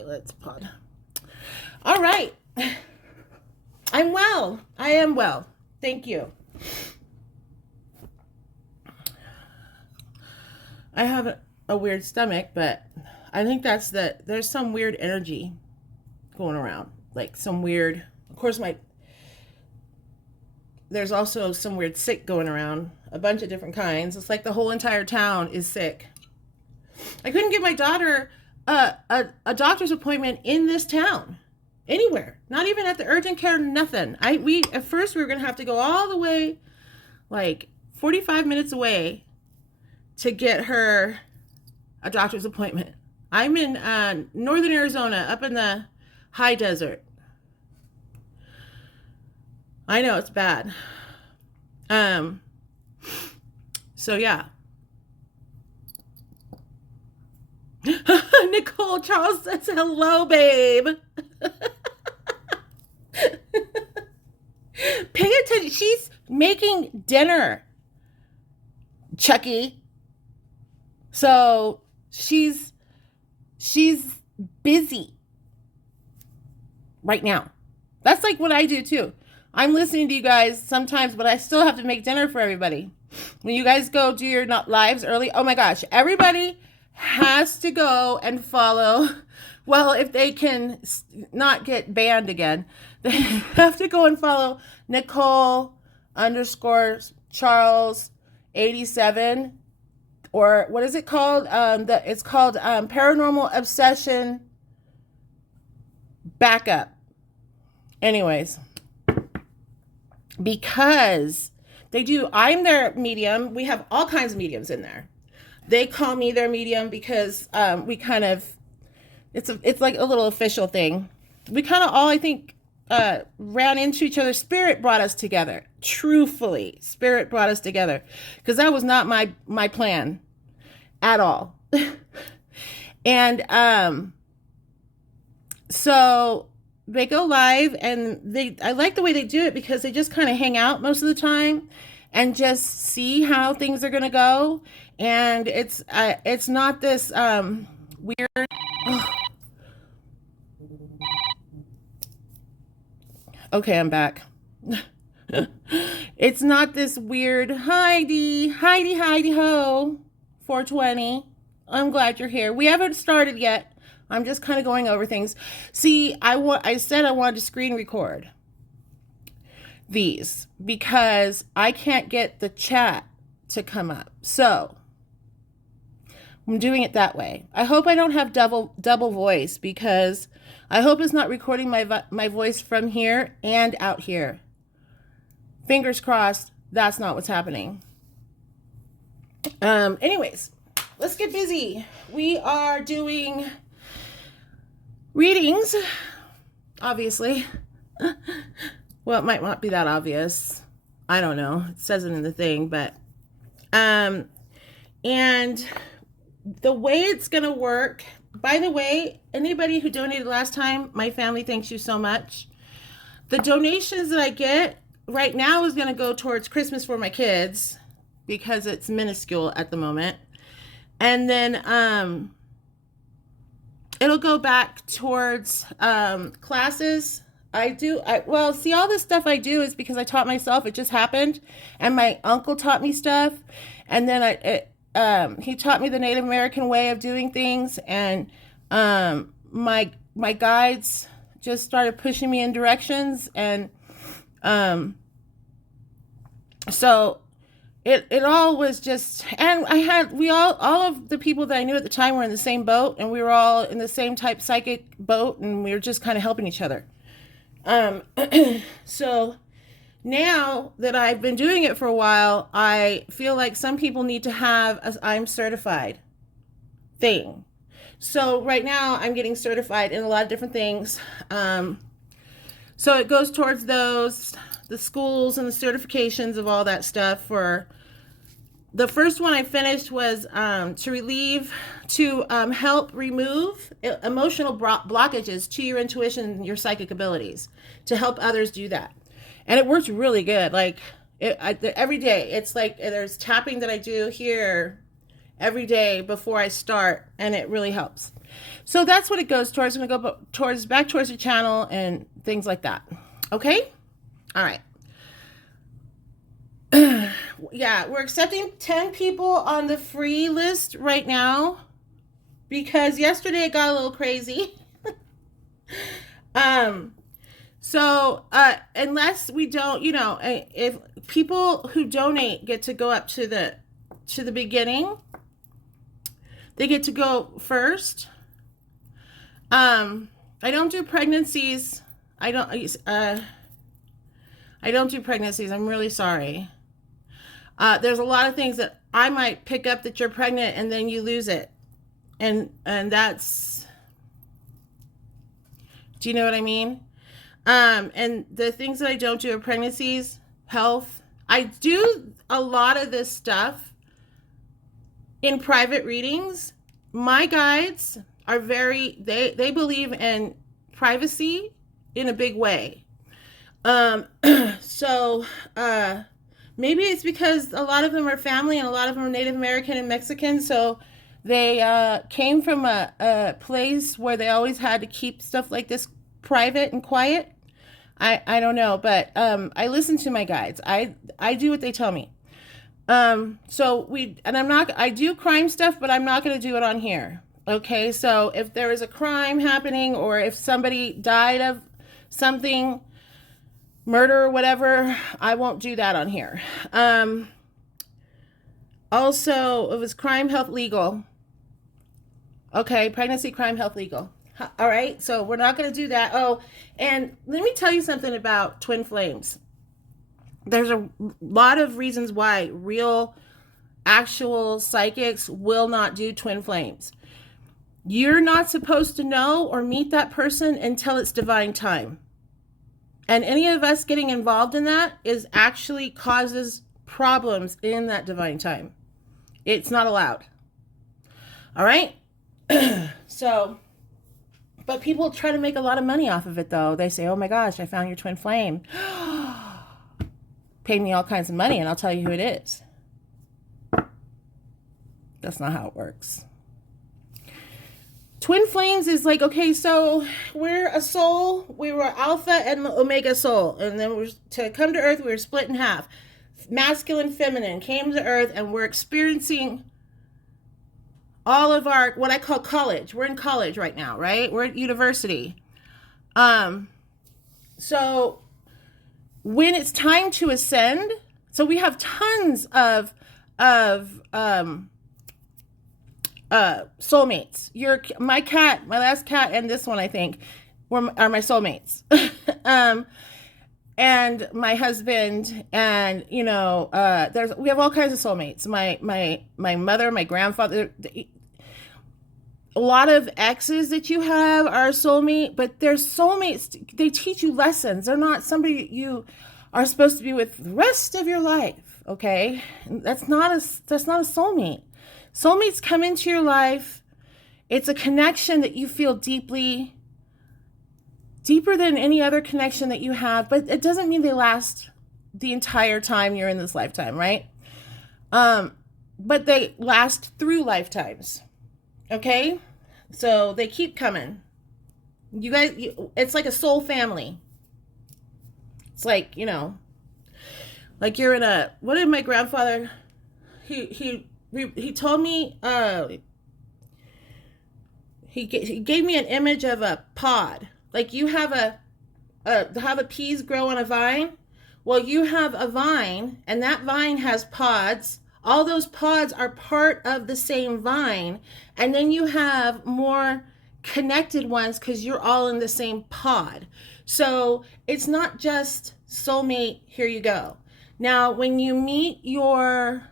Okay, let's pod. All right. I'm well. I am well. Thank you. I have a weird stomach, but I think there's some weird energy going around. Like some weird, of course, there's also some weird sick going around, a bunch of different kinds. It's like the whole entire town is sick. I couldn't get my daughter a doctor's appointment in this town. Anywhere. Not even at the urgent care, nothing. We at first we were gonna have to go all the way like 45 minutes away to get her a doctor's appointment. I'm in northern Arizona, up in the high desert. I know it's bad. So yeah. Nicole Charles says hello, babe. Pay attention. She's making dinner, Chucky. So she's busy right now. That's like what I do too. I'm listening to you guys sometimes, but I still have to make dinner for everybody. When you guys go do your lives early, oh my gosh, everybody has to go and follow. Well, if they can not get banned again, they have to go and follow Nicole _Charles 87, or what is it called? It's called Paranormal Obsession Backup. Anyways, because I'm their medium. We have all kinds of mediums in there. They call me their medium because we kind of, it's like a little official thing. We kind of all, I think, ran into each other. Spirit brought us together. Truthfully, Spirit brought us together, because that was not my plan at all. And so they go live, and I like the way they do it, because they just kind of hang out most of the time and just see how things are going to go. And it's not this weird. Oh. Okay, I'm back. It's not this weird Heidi ho 420. I'm glad you're here. We haven't started yet. I'm just kind of going over things. See, I said I wanted to screen record these because I can't get the chat to come up. So I'm doing it that way. I hope I don't have double voice, because I hope it's not recording my voice from here and out here. Fingers crossed that's not what's happening. Anyways, let's get busy. We are doing readings, obviously. Well, it might not be that obvious. I don't know. It says it in the thing, but and the way it's going to work, by the way, anybody who donated last time, my family thanks you so much. The donations that I get right now is going to go towards Christmas for my kids, because it's minuscule at the moment. And then it'll go back towards classes. See, all this stuff I do is because I taught myself. It just happened. And my uncle taught me stuff. And then he taught me the Native American way of doing things, and my guides just started pushing me in directions, and so it all was just, and all of the people that I knew at the time were in the same boat, and we were all in the same type psychic boat, and we were just kind of helping each other. So now that I've been doing it for a while, I feel like some people need to have a I'm certified thing. So right now I'm getting certified in a lot of different things. So it goes towards those, the schools and the certifications of all that stuff. For the first one I finished was to help remove emotional blockages to your intuition and your psychic abilities, to help others do that. And it works really good. Like every day, it's like there's tapping that I do here, every day before I start, and it really helps. So that's what it goes towards. I'm going to go back towards the channel and things like that. Okay? All right. Yeah, we're accepting 10 people on the free list right now because yesterday it got a little crazy. So unless we don't, if people who donate get to go up to the beginning, they get to go first. I don't do pregnancies. I don't do pregnancies. I'm really sorry. There's a lot of things that I might pick up that you're pregnant and then you lose it. And that's, do you know what I mean? And the things that I don't do are pregnancies, health. I do a lot of this stuff in private readings. My guides are they believe in privacy in a big way. So maybe it's because a lot of them are family and a lot of them are Native American and Mexican. So they came from a place where they always had to keep stuff like this private and quiet. I don't know, but I listen to my guides. I do what they tell me. I do crime stuff, but I'm not going to do it on here. Okay, so if there is a crime happening or if somebody died of something, murder or whatever, I won't do that on here. Also, it was crime, health, legal. Okay, pregnancy, crime, health, legal. All right, so we're not going to do that. Oh, and let me tell you something about twin flames. There's a lot of reasons why real, actual psychics will not do twin flames. You're not supposed to know or meet that person until it's divine time. And any of us getting involved in that actually causes problems in that divine time. It's not allowed. All right? So, but people try to make a lot of money off of it, though. They say, oh my gosh, I found your twin flame. Pay me all kinds of money and I'll tell you who it is. That's not how it works. Twin flames is like, okay, so we're a soul. We were alpha and omega soul. And then to come to earth, we were split in half. Masculine, feminine came to earth and we're experiencing all of our, what I call college. We're in college right now, right? We're at university. So when it's time to ascend, so we have tons of soulmates. My last cat, and this one I think are my soulmates. And my husband, and we have all kinds of soulmates. My mother, my grandfather. A lot of exes that you have are a soulmate, but they're soulmates. They teach you lessons. They're not somebody you are supposed to be with the rest of your life. Okay, that's not a soulmate. Soulmates come into your life. It's a connection that you feel deeper than any other connection that you have, but it doesn't mean they last the entire time you're in this lifetime, right? But they last through lifetimes. Okay? So they keep coming. You guys, it's like a soul family. It's like, like you're in what did my grandfather, he told me, he gave me an image of a pod. Like you have how the peas grow on a vine. Well, you have a vine and that vine has pods. All those pods are part of the same vine. And then you have more connected ones because you're all in the same pod. So it's not just soulmate, here you go. Now, when you meet your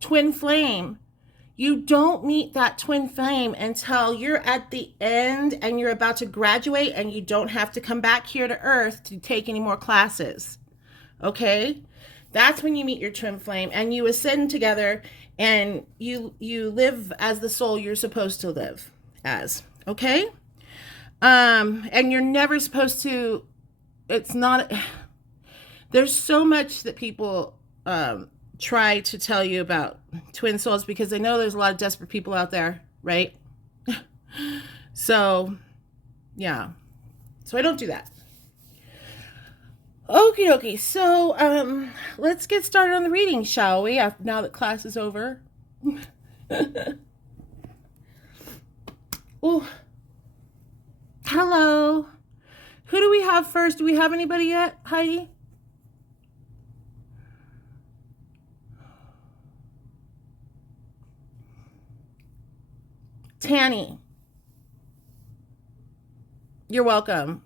twin flame, you don't meet that twin flame until you're at the end and you're about to graduate and you don't have to come back here to Earth to take any more classes. Okay? That's when you meet your twin flame and you ascend together and you live as the soul you're supposed to live as. Okay? And you're never supposed to, there's so much that people try to tell you about twin souls because I know there's a lot of desperate people out there, right? So, yeah. So I don't do that. Okay. So, let's get started on the reading, shall we? Now that class is over. Oh, hello. Who do we have first? Do we have anybody yet, Heidi? Tanny. You're welcome.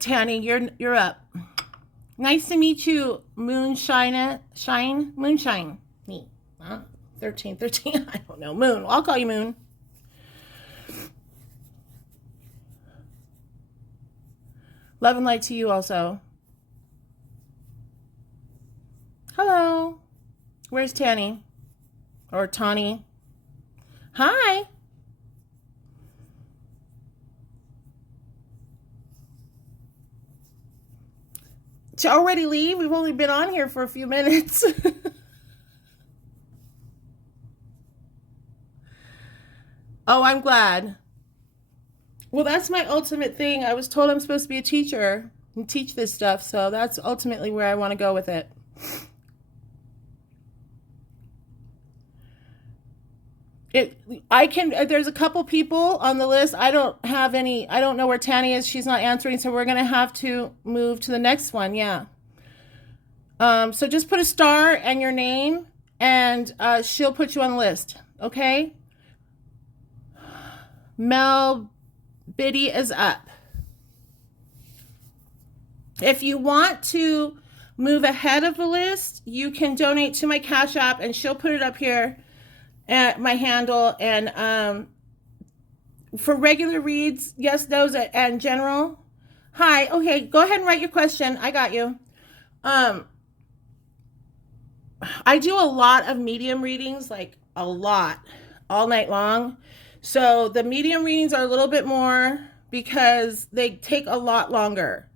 Tanny, you're up. Nice to meet you, Moonshine. Me. 13. I don't know. Moon. I'll call you Moon. Love and light to you also. Hello. Where's Tanny? Or Tawny? Hi. To already leave? We've only been on here for a few minutes. Oh, I'm glad. Well, that's my ultimate thing. I was told I'm supposed to be a teacher and teach this stuff, so that's ultimately where I want to go with it. There's a couple people on the list. I don't know where Tanny is. She's not answering, so we're going to have to move to the next one. Yeah. So just put a star and your name, and she'll put you on the list. Okay? Mel Biddy is up. If you want to move ahead of the list, you can donate to my Cash App, and she'll put it up here at my handle. And for regular reads, yes, no's, and general. Hi. Okay, go ahead and write your question. I got you. I do a lot of medium readings, like a lot, all night long. So the medium readings are a little bit more because they take a lot longer.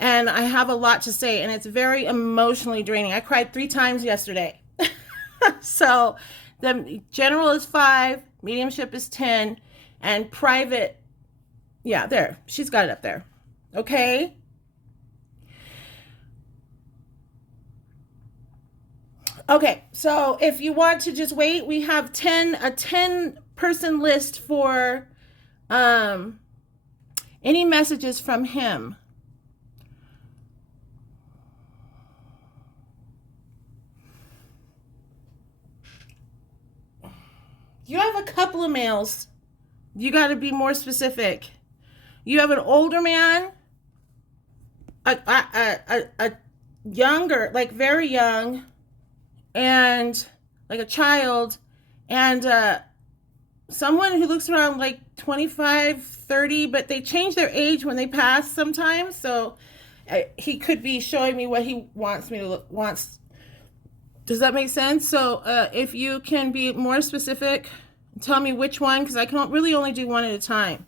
And I have a lot to say, and it's very emotionally draining. I cried 3 times yesterday. So the general is 5, mediumship is 10, and private, yeah, there. She's got it up there. Okay? Okay, so if you want to just wait, we have a 10-person list for any messages from him. You have a couple of males. You got to be more specific. You have an older man, a younger, like very young, and like a child, and someone who looks around like 25, 30, but they change their age when they pass sometimes. So he could be showing me what he wants me to look. Does that make sense? So if you can be more specific, tell me which one, because I can really only do one at a time.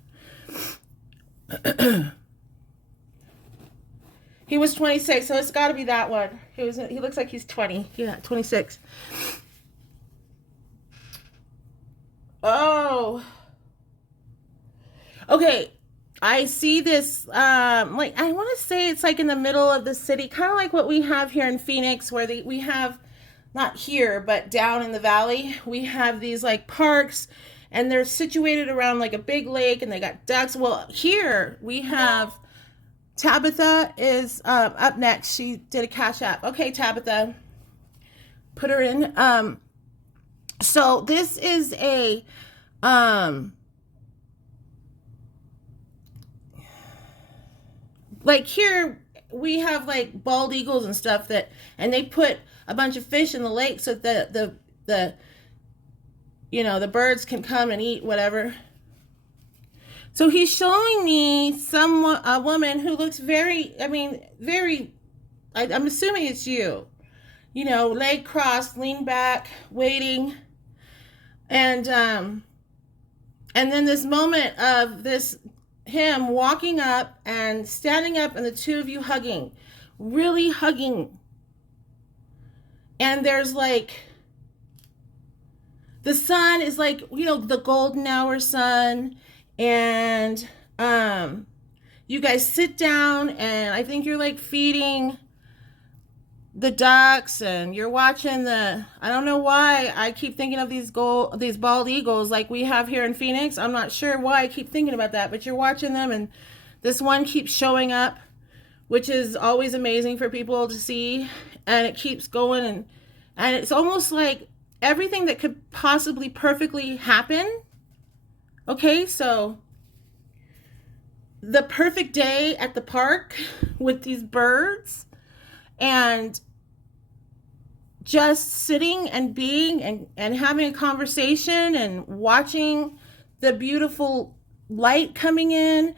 He was 26, so it's got to be that one. He looks like he's 20. Yeah, 26. Oh. Okay. I see this, like, I want to say it's like in the middle of the city, kind of like what we have here in Phoenix, where we have, not here, but down in the valley, we have these like parks, and they're situated around like a big lake, and they got ducks. Well, here we have Tabitha is up next. She did a Cash App. Okay, Tabitha, put her in. So this is a like here we have like bald eagles and stuff and they put a bunch of fish in the lake so that the birds can come and eat whatever. So he's showing me a woman who looks very, I'm assuming it's you. Leg crossed, lean back, waiting. And then this moment of this him walking up and standing up and the two of you hugging, really hugging. And there's like, the sun is like, the golden hour sun. And you guys sit down and I think you're like feeding the ducks and you're watching I don't know why I keep thinking of these bald eagles like we have here in Phoenix. I'm not sure why I keep thinking about that, but you're watching them and this one keeps showing up, which is always amazing for people to see, and it keeps going and it's almost like everything that could possibly perfectly happen. Okay, so the perfect day at the park with these birds and just sitting and being and having a conversation and watching the beautiful light coming in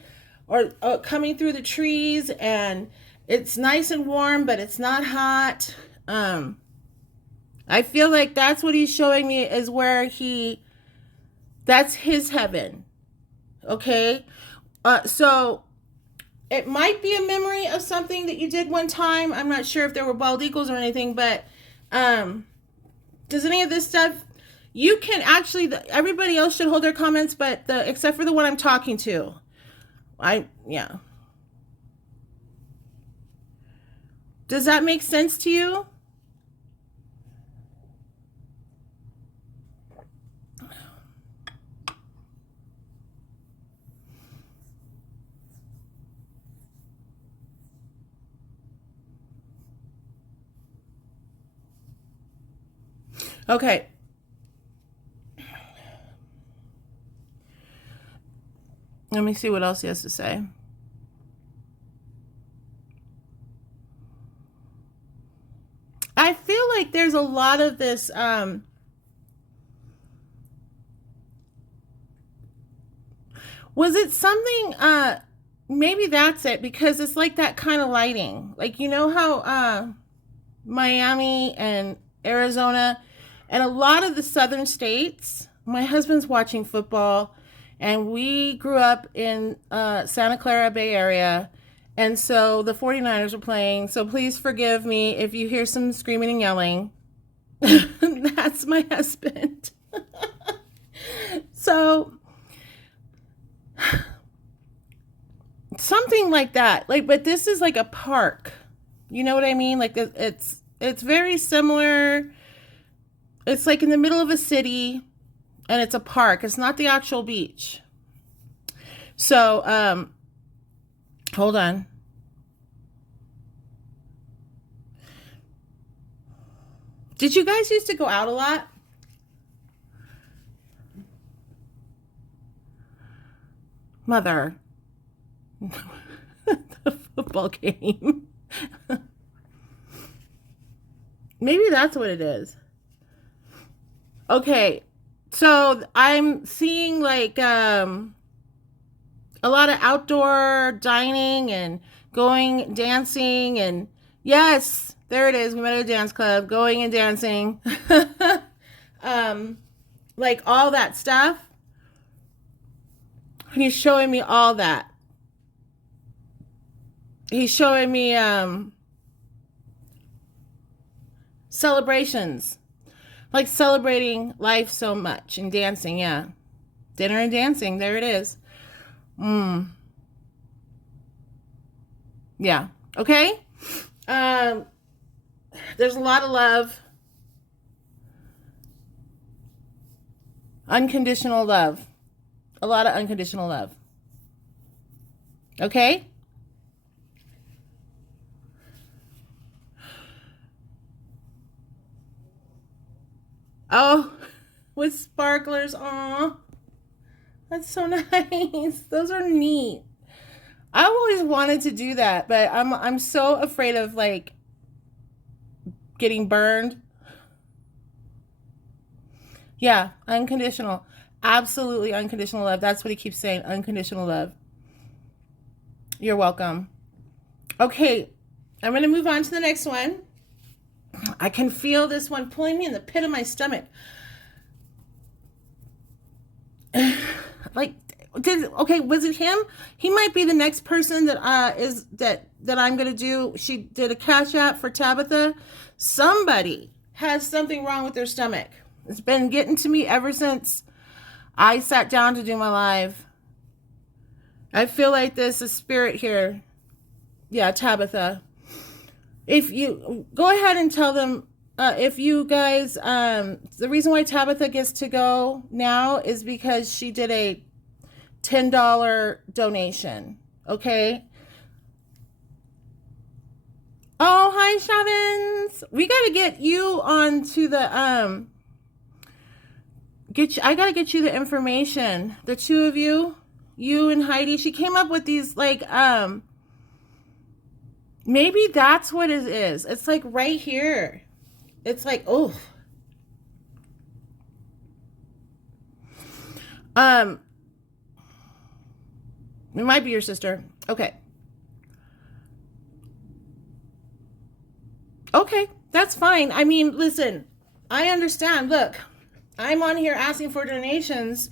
or coming through the trees, and it's nice and warm, but it's not hot. I feel like that's what he's showing me is where that's his heaven. Okay. So it might be a memory of something that you did one time. I'm not sure if there were bald eagles or anything, but does any of this stuff, you can actually, everybody else should hold their comments, but except for the one I'm talking to. Yeah. Does that make sense to you? Okay. Let me see what else he has to say. I feel like there's a lot of this, was it something, maybe that's it, because it's like that kind of lighting. Like, you know how, Miami and Arizona and a lot of the southern states, my husband's watching football and we grew up in Santa Clara Bay Area, and so the 49ers were playing, so please forgive me if you hear some screaming and yelling. That's my husband. So something like that, like, but this is like a park, you know what I mean? Like it's very similar. It's like in the middle of a city and it's a park. It's not the actual beach. So, hold on. Did you guys used to go out a lot? Mother. The football game. Maybe that's what it is. Okay. So I'm seeing like a lot of outdoor dining and going dancing, and yes, there it is. We met at a dance club, going and dancing. Like all that stuff. And he's showing me all that. He's showing me celebrations. Like celebrating life so much and dancing, yeah. Dinner and dancing, there it is. Yeah, okay? There's a lot of love. Unconditional love. A lot of unconditional love. Okay? Oh, with sparklers. Aw. That's so nice. Those are neat. I always wanted to do that, but I'm so afraid of like getting burned. Yeah, unconditional. Absolutely unconditional love. That's what he keeps saying. Unconditional love. You're welcome. Okay, I'm going to move on to the next one. I can feel this one pulling me in the pit of my stomach. Like, Okay, was it him? He might be the next person that that I'm gonna do. She did a cash app for Tabitha. Somebody has something wrong with their stomach. It's been getting to me ever since I sat down to do my live. I feel like there's a spirit here. Yeah, Tabitha. If you go ahead and tell them, if you guys, the reason why Tabitha gets to go now is because she did a $10 donation. Okay. Oh, hi, Shavins. We got to get you onto the, I got to get you the information. The two of you, you and Heidi, she came up with these, like, maybe that's what it is. It's like right here. It's like, oh. It might be your sister. Okay. Okay, that's fine. I mean, listen, I understand. Look, I'm on here asking for donations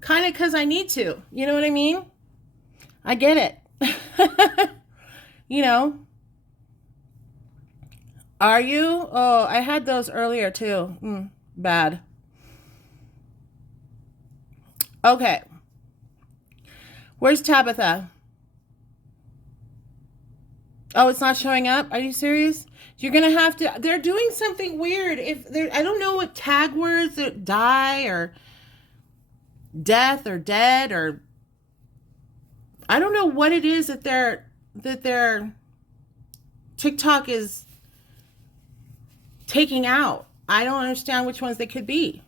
kind of because I need to. You know what I mean? I get it. You know? Are you? Oh, I had those earlier too. Bad. Okay. Where's Tabitha? Oh, it's not showing up? Are you serious? You're going to have to, they're doing something weird. If they're, I don't know what tag words, die or death or dead, or I don't know what it is that their TikTok is taking out. I don't understand which ones they could be.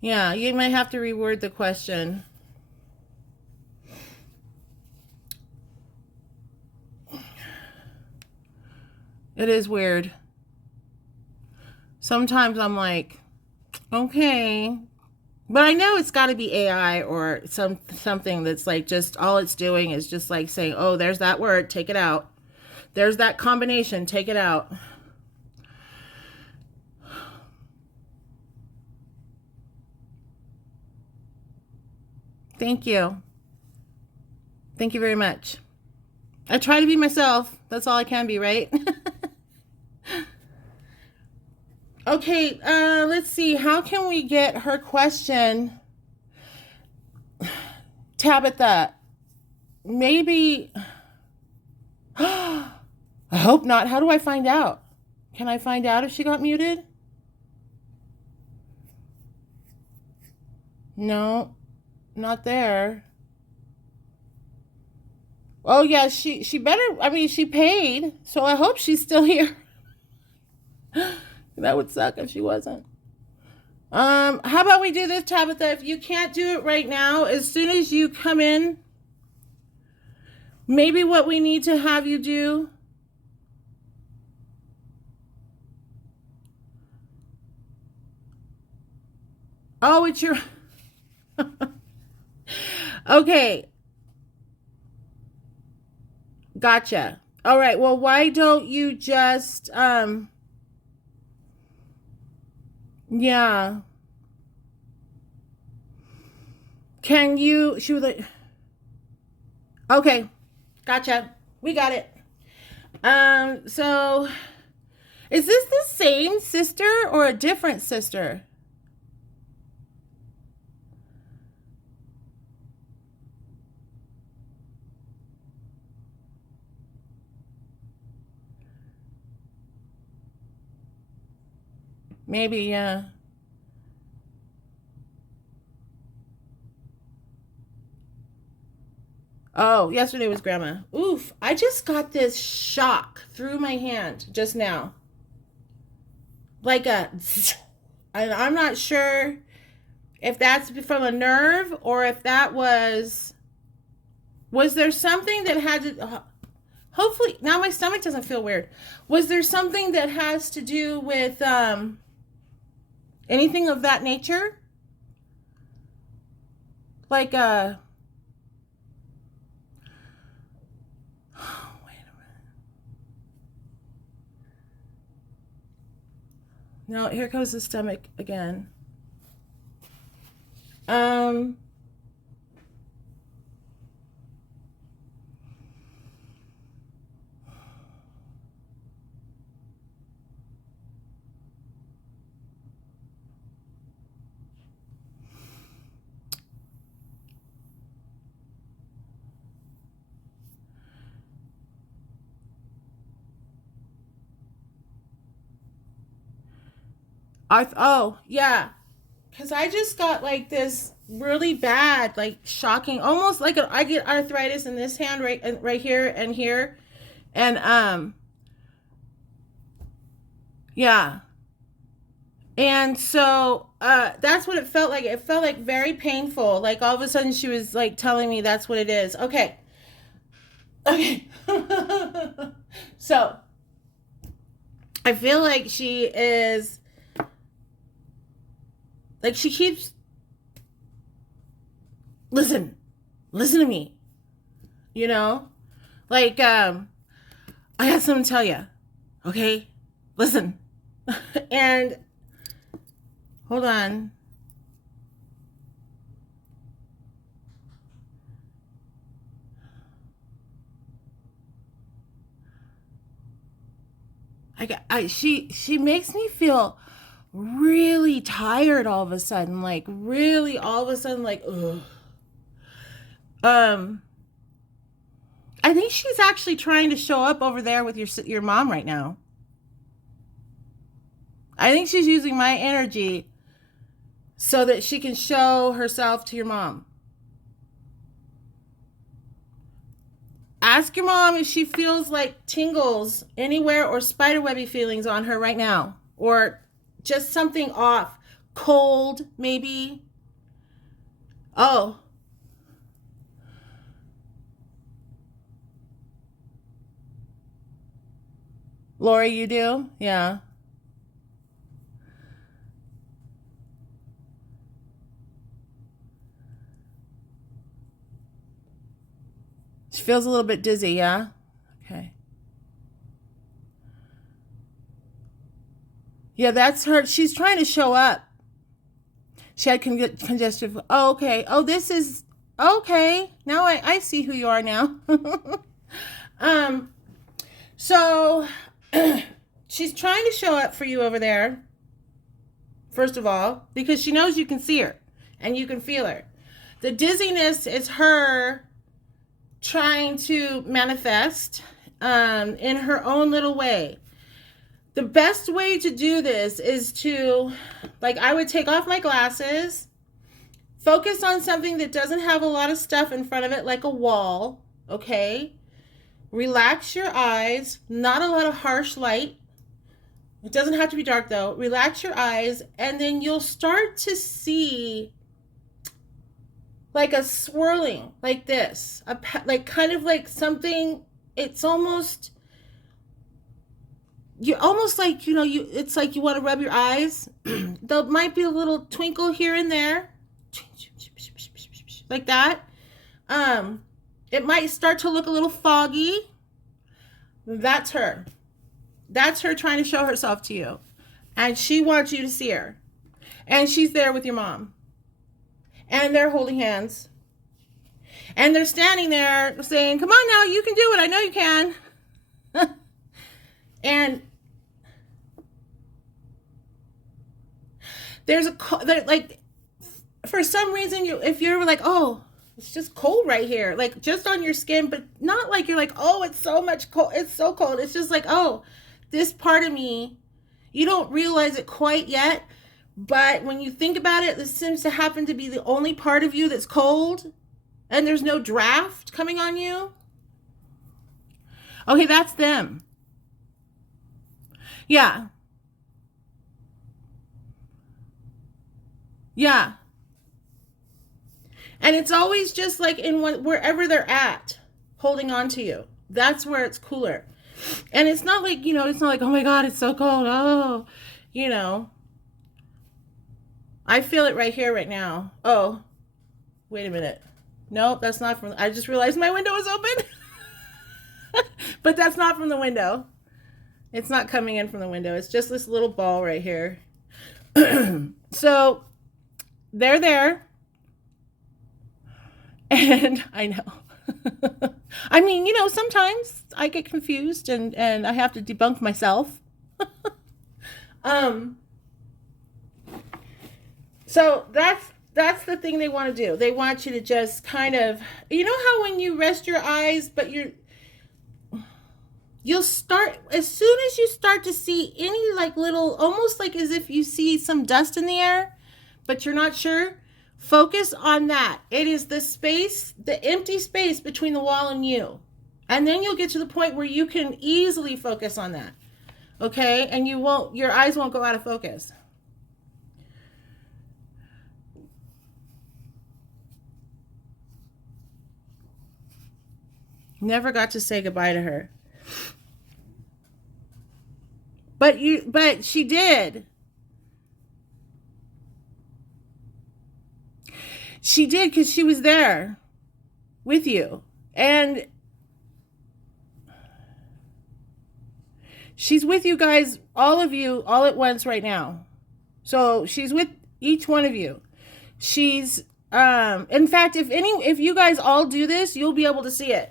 Yeah, you might have to reword the question. It is weird. Sometimes I'm like, okay. But I know it's got to be AI or something that's like just all it's doing is just like saying, oh, there's that word, take it out. There's that combination, take it out. Thank you. Thank you very much. I try to be myself. That's all I can be, right? Okay, let's see. How can we get her question? Tabitha, maybe. I hope not. How do I find out? Can I find out if she got muted? No, not there. Oh yeah, she better. I mean, she paid, so I hope she's still here. That would suck if she wasn't. How about we do this, Tabitha? If you can't do it right now, as soon as you come in, maybe what we need to have you do. Oh, it's your. Okay. Gotcha. All right. Well, why don't you just yeah. Can you she was like okay. Gotcha. We got it. So is this the same sister or a different sister? Maybe, yeah. Oh, yesterday was grandma. Oof. I just got this shock through my hand just now. Like a and I'm not sure if that's from a nerve or if that was there something that had to hopefully now my stomach doesn't feel weird. Was there something that has to do with anything of that nature? Like wait a minute. No, here goes the stomach again. Um Oh, yeah. Because I just got like this really bad, like shocking, almost like I get arthritis in this hand right here and here. And yeah. And so that's what it felt like. It felt like very painful. Like all of a sudden she was like telling me that's what it is. Okay. Okay. So I feel like she is like she keeps listen to me, you know? Like I have something to tell you. Okay? Listen. And hold on. She makes me feel really tired all of a sudden, like really all of a sudden, like ugh. Um, I think she's actually trying to show up over there with your mom right now. I think she's using my energy so that she can show herself to your mom. Ask your mom if she feels like tingles anywhere or spiderwebby feelings on her right now, or just something off, cold maybe. Oh, Lori, you do? Yeah. She feels a little bit dizzy, yeah? Okay. Yeah, that's her. She's trying to show up. She had congestive. Oh, okay. Oh, this is okay. Now I see who you are now. um, so she's trying to show up for you over there, first of all, because she knows you can see her and you can feel her. The dizziness is her trying to manifest in her own little way. The best way to do this is to, like, I would take off my glasses, focus on something that doesn't have a lot of stuff in front of it, like a wall, okay? Relax your eyes, not a lot of harsh light. It doesn't have to be dark though. Relax your eyes, and then you'll start to see like a swirling like this, like kind of like something. It's almost you almost like you. It's like you want to rub your eyes. There might be a little twinkle here and there, like that. It might start to look a little foggy. That's her. That's her trying to show herself to you, and she wants you to see her. And she's there with your mom, and they're holding hands, and they're standing there saying, "Come on now, you can do it. I know you can." And there's like for some reason if you're like, oh, it's just cold right here, like just on your skin, but not like you're like, oh, it's so much cold, it's so cold. It's just like, oh, this part of me, you don't realize it quite yet, but when you think about it, this seems to happen to be the only part of you that's cold, and there's no draft coming on you. Okay, that's them. Yeah. Yeah. And it's always just like wherever they're at, holding on to you. That's where it's cooler. And it's not like, it's not like, oh my God, it's so cold. Oh, you know, I feel it right here, right now. Oh, wait a minute. Nope, that's not from, I just realized my window is open. But that's not from the window. It's not coming in from the window. It's just this little ball right here. So they're there. And I know. I mean, sometimes I get confused and I have to debunk myself. um so that's the thing they want to do. They want you to just kind of, how when you rest your eyes, but you'll start, as soon as you start to see any like little, almost like as if you see some dust in the air, but you're not sure, focus on that. It is the space, the empty space between the wall and you. And then you'll get to the point where you can easily focus on that. Okay? And your eyes won't go out of focus. Never got to say goodbye to her. But she did. She did, because she was there with you. And she's with you guys, all of you, all at once right now. So she's with each one of you. She's in fact, if you guys all do this, you'll be able to see it.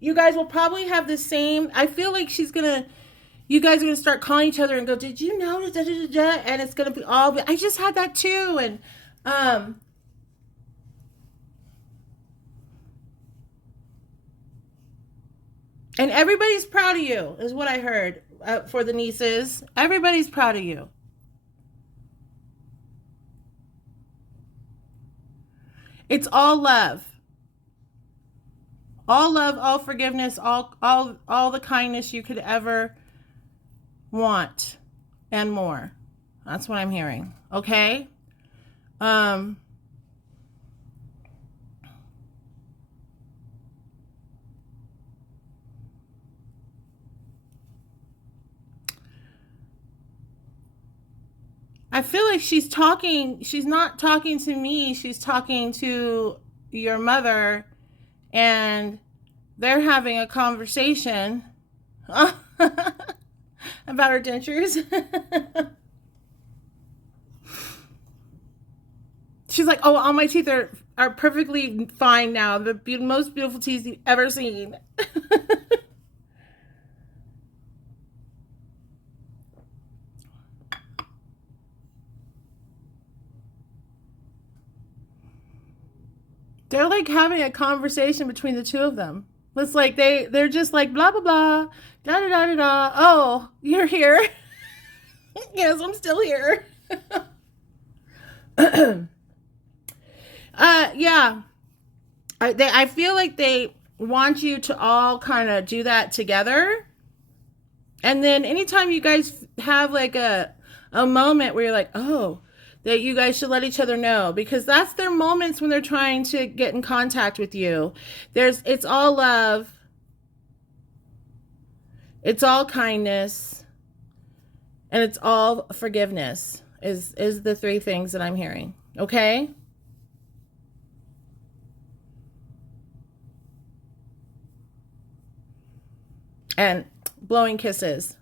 You guys will probably have the same. I feel like you guys are gonna start calling each other and go, "Did you notice?" Da, da, da, da, and it's gonna be all. I just had that too, and and everybody's proud of you, is what I heard for the nieces. Everybody's proud of you. It's all love. All love, all forgiveness, all the kindness you could ever want and more. That's what I'm hearing. Okay? I feel like she's not talking to me, she's talking to your mother, and they're having a conversation about her dentures. She's like, "Oh, all my teeth are perfectly fine now. The most beautiful teeth you've ever seen." They're like having a conversation between the two of them. It's like they're just like blah blah blah, da da da da da. "Oh, you're here." "Yes, I'm still here." Yeah. I feel like they want you to all kind of do that together. And then anytime you guys have like a moment where you're like, "Oh, that you guys should let each other know," because that's their moments when they're trying to get in contact with you. It's all love. It's all kindness. And it's all forgiveness is the three things that I'm hearing. Okay? And blowing kisses.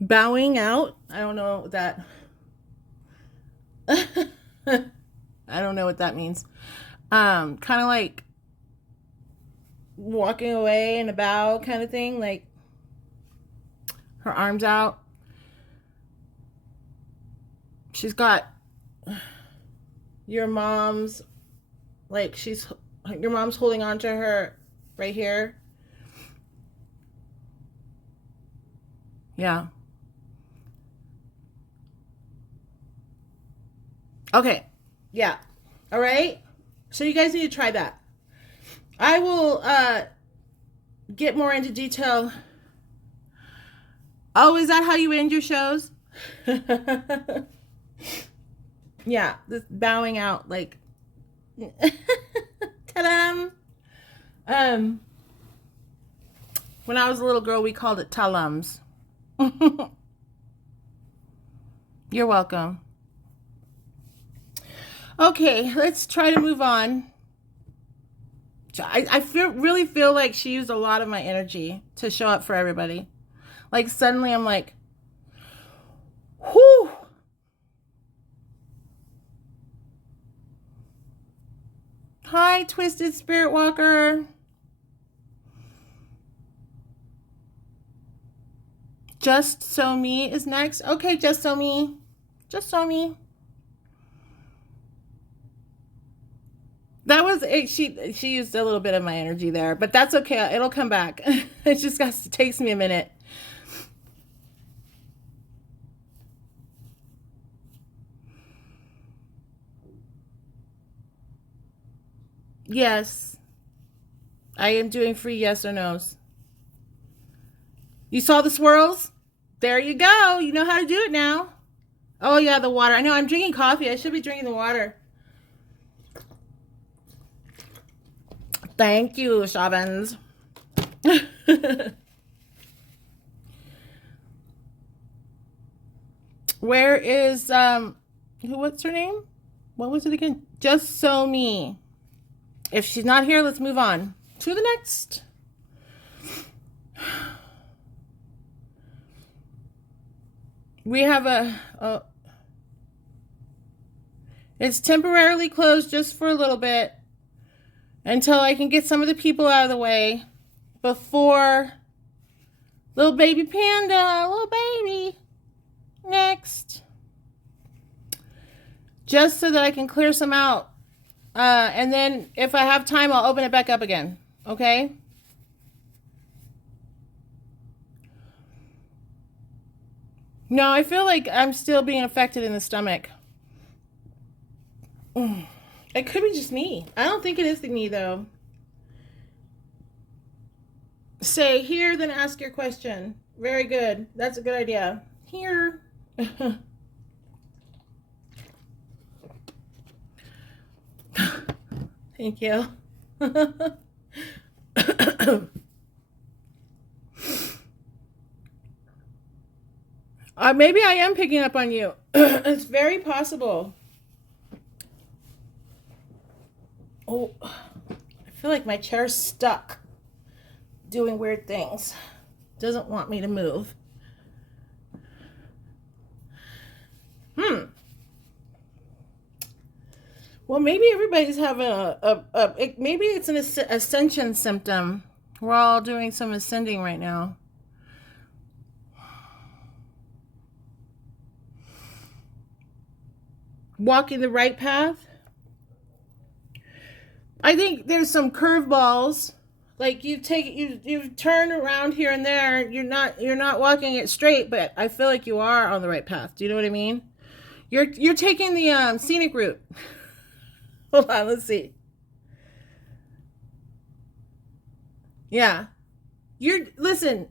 Bowing out. I don't know that. I don't know what that means. Kind of like walking away in a bow kind of thing, like her arms out. She's got your mom's, like your mom's holding on to her right here. Yeah. Okay. Yeah. All right. So you guys need to try that. I will get more into detail. Oh, is that how you end your shows? Yeah, this bowing out, like ta-da. When I was a little girl, we called it talums. You're welcome. Okay, let's try to move on. I really feel like she used a lot of my energy to show up for everybody. Like suddenly I'm like, whew. Hi, Twisted Spirit Walker. Just So Me is next. Okay, Just So Me. Just So Me. That was it. She used a little bit of my energy there, but that's okay. It'll come back. It just takes me a minute. Yes, I am doing free yes or no's. You saw the swirls? There you go. You know how to do it now. Oh yeah, the water. I know I'm drinking coffee. I should be drinking the water. Thank you, Shavens. Where is what's her name? What was it again? Just So Me. If she's not here, let's move on to the next. We have it's temporarily closed just for a little bit until I can get some of the people out of the way before little baby panda, little baby, next. Just so that I can clear some out. And then if I have time, I'll open it back up again. Okay? No, I feel like I'm still being affected in the stomach. It could be just me. I don't think it is the me, though. Say here, then ask your question. Very good. That's a good idea. Here. Thank you. Maybe I am picking up on you. It's very possible. Oh, I feel like my chair's stuck doing weird things. Doesn't want me to move. Well, maybe everybody's having maybe it's an ascension symptom. We're all doing some ascending right now. Walking the right path. I think there's some curveballs. Like you turn around here and there. You're not walking it straight, but I feel like you are on the right path. Do you know what I mean? You're taking the scenic route. Hold on, let's see. Yeah. Listen.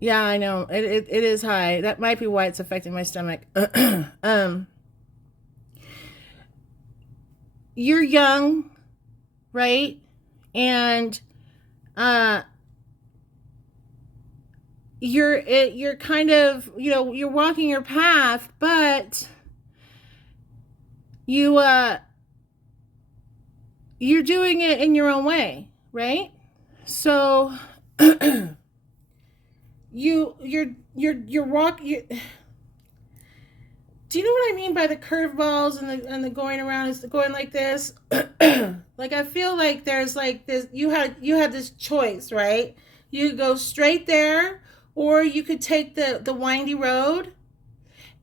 Yeah, I know. It is high. That might be why it's affecting my stomach. You're young, right? And you're kind of, you're walking your path, but you're doing it in your own way, right? So you're walking. Do you know what I mean by the curveballs and the going around is going like this? Like I feel like there's like this. You had this choice, right? You could go straight there, or you could take the windy road.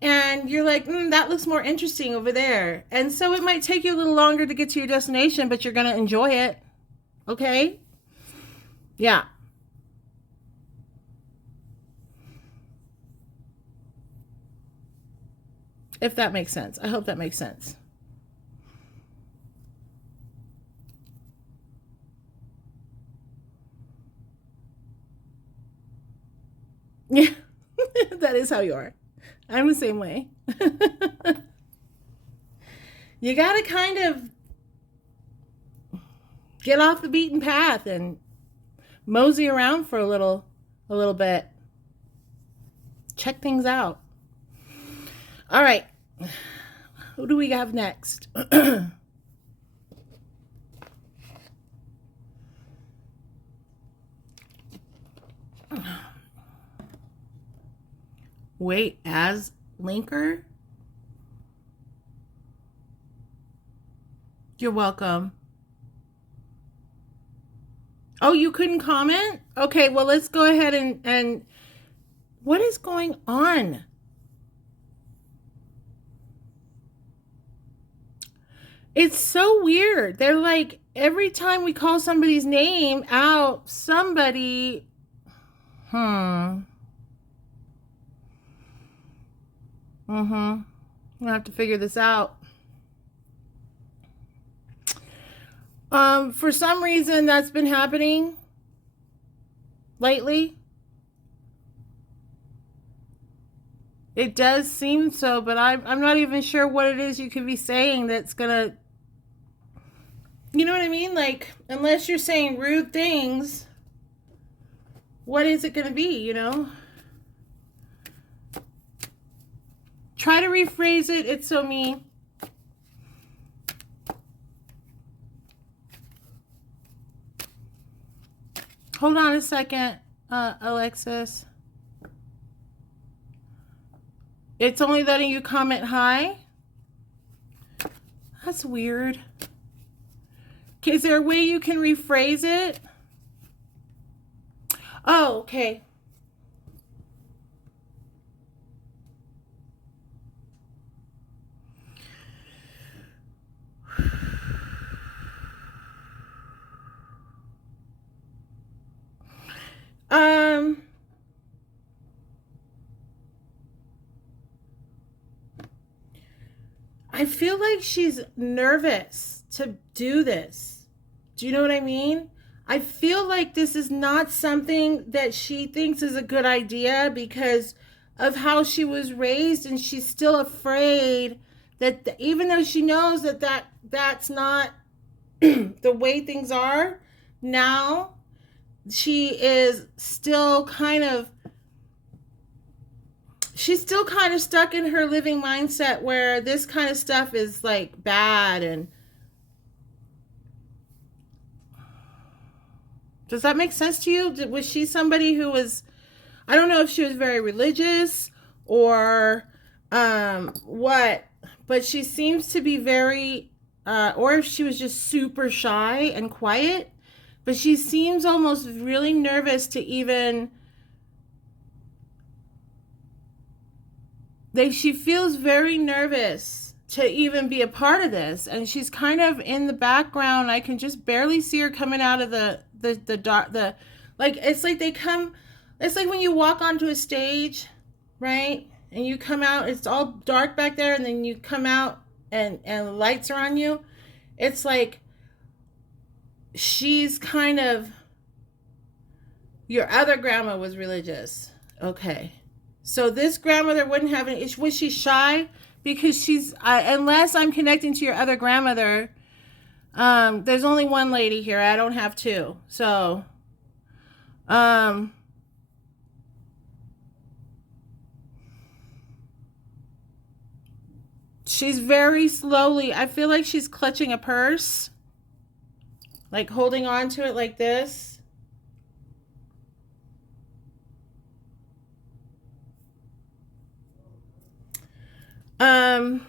And you're like, that looks more interesting over there. And so it might take you a little longer to get to your destination, but you're going to enjoy it. Okay? Yeah. If that makes sense. I hope that makes sense. Yeah. That is how you are. I'm the same way. You got to kind of get off the beaten path and mosey around for a little bit. Check things out. All right. Who do we have next? Wait, as linker? You're welcome. Oh, you couldn't comment? Okay, well, let's go ahead and what is going on? It's so weird. They're like, every time we call somebody's name out, somebody, hmm, mm-hmm. We'll have to figure this out. For some reason that's been happening lately. It does seem so, but I'm not even sure what it is you could be saying that's gonna, you know what I mean? Like, unless you're saying rude things, what is it gonna be, you know? Try to rephrase it. It's so me. Hold on a second, Alexis. It's only letting you comment hi? That's weird. Is there a way you can rephrase it? Oh, okay. Um, I feel like she's nervous to do this. Do you know what I mean? I feel like this is not something that she thinks is a good idea because of how she was raised, and she's still afraid that even though she knows that's not the way things are now, she is still kind of she's still kind of stuck in her living mindset where this kind of stuff is like bad. And does that make sense to you? Was she somebody who was, I don't know if she was very religious or what, but she seems to be very or if she was just super shy and quiet, but she seems almost really nervous to even she feels very nervous to even be a part of this, and she's kind of in the background. I can just barely see her coming out of the dark, the like, it's like they come, it's like when you walk onto a stage, right, and you come out, it's all dark back there, and then you come out and lights are on you. It's like she's kind of, your other grandma was religious, okay, so this grandmother wouldn't have an issue. Was she shy? Because she's, unless I'm connecting to your other grandmother, there's only one lady here. I don't have two. So, she's very slowly, I feel like she's clutching a purse, like holding on to it like this. Um,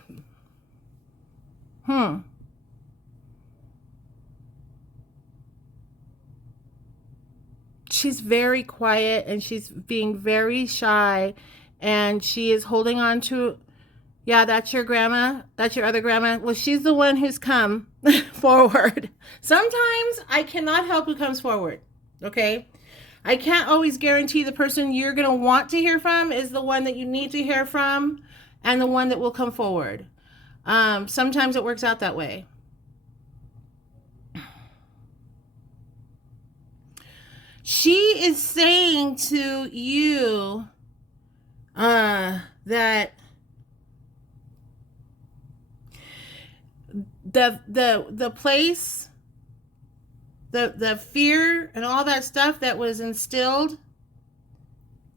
hmm. She's very quiet and she's being very shy, and she is holding on to, yeah, that's your grandma. That's your other grandma. Well, she's the one who's come forward. Sometimes I cannot help who comes forward. Okay. I can't always guarantee the person you're going to want to hear from is the one that you need to hear from and the one that will come forward. Sometimes it works out that way. She is saying to you that the place, the fear and all that stuff that was instilled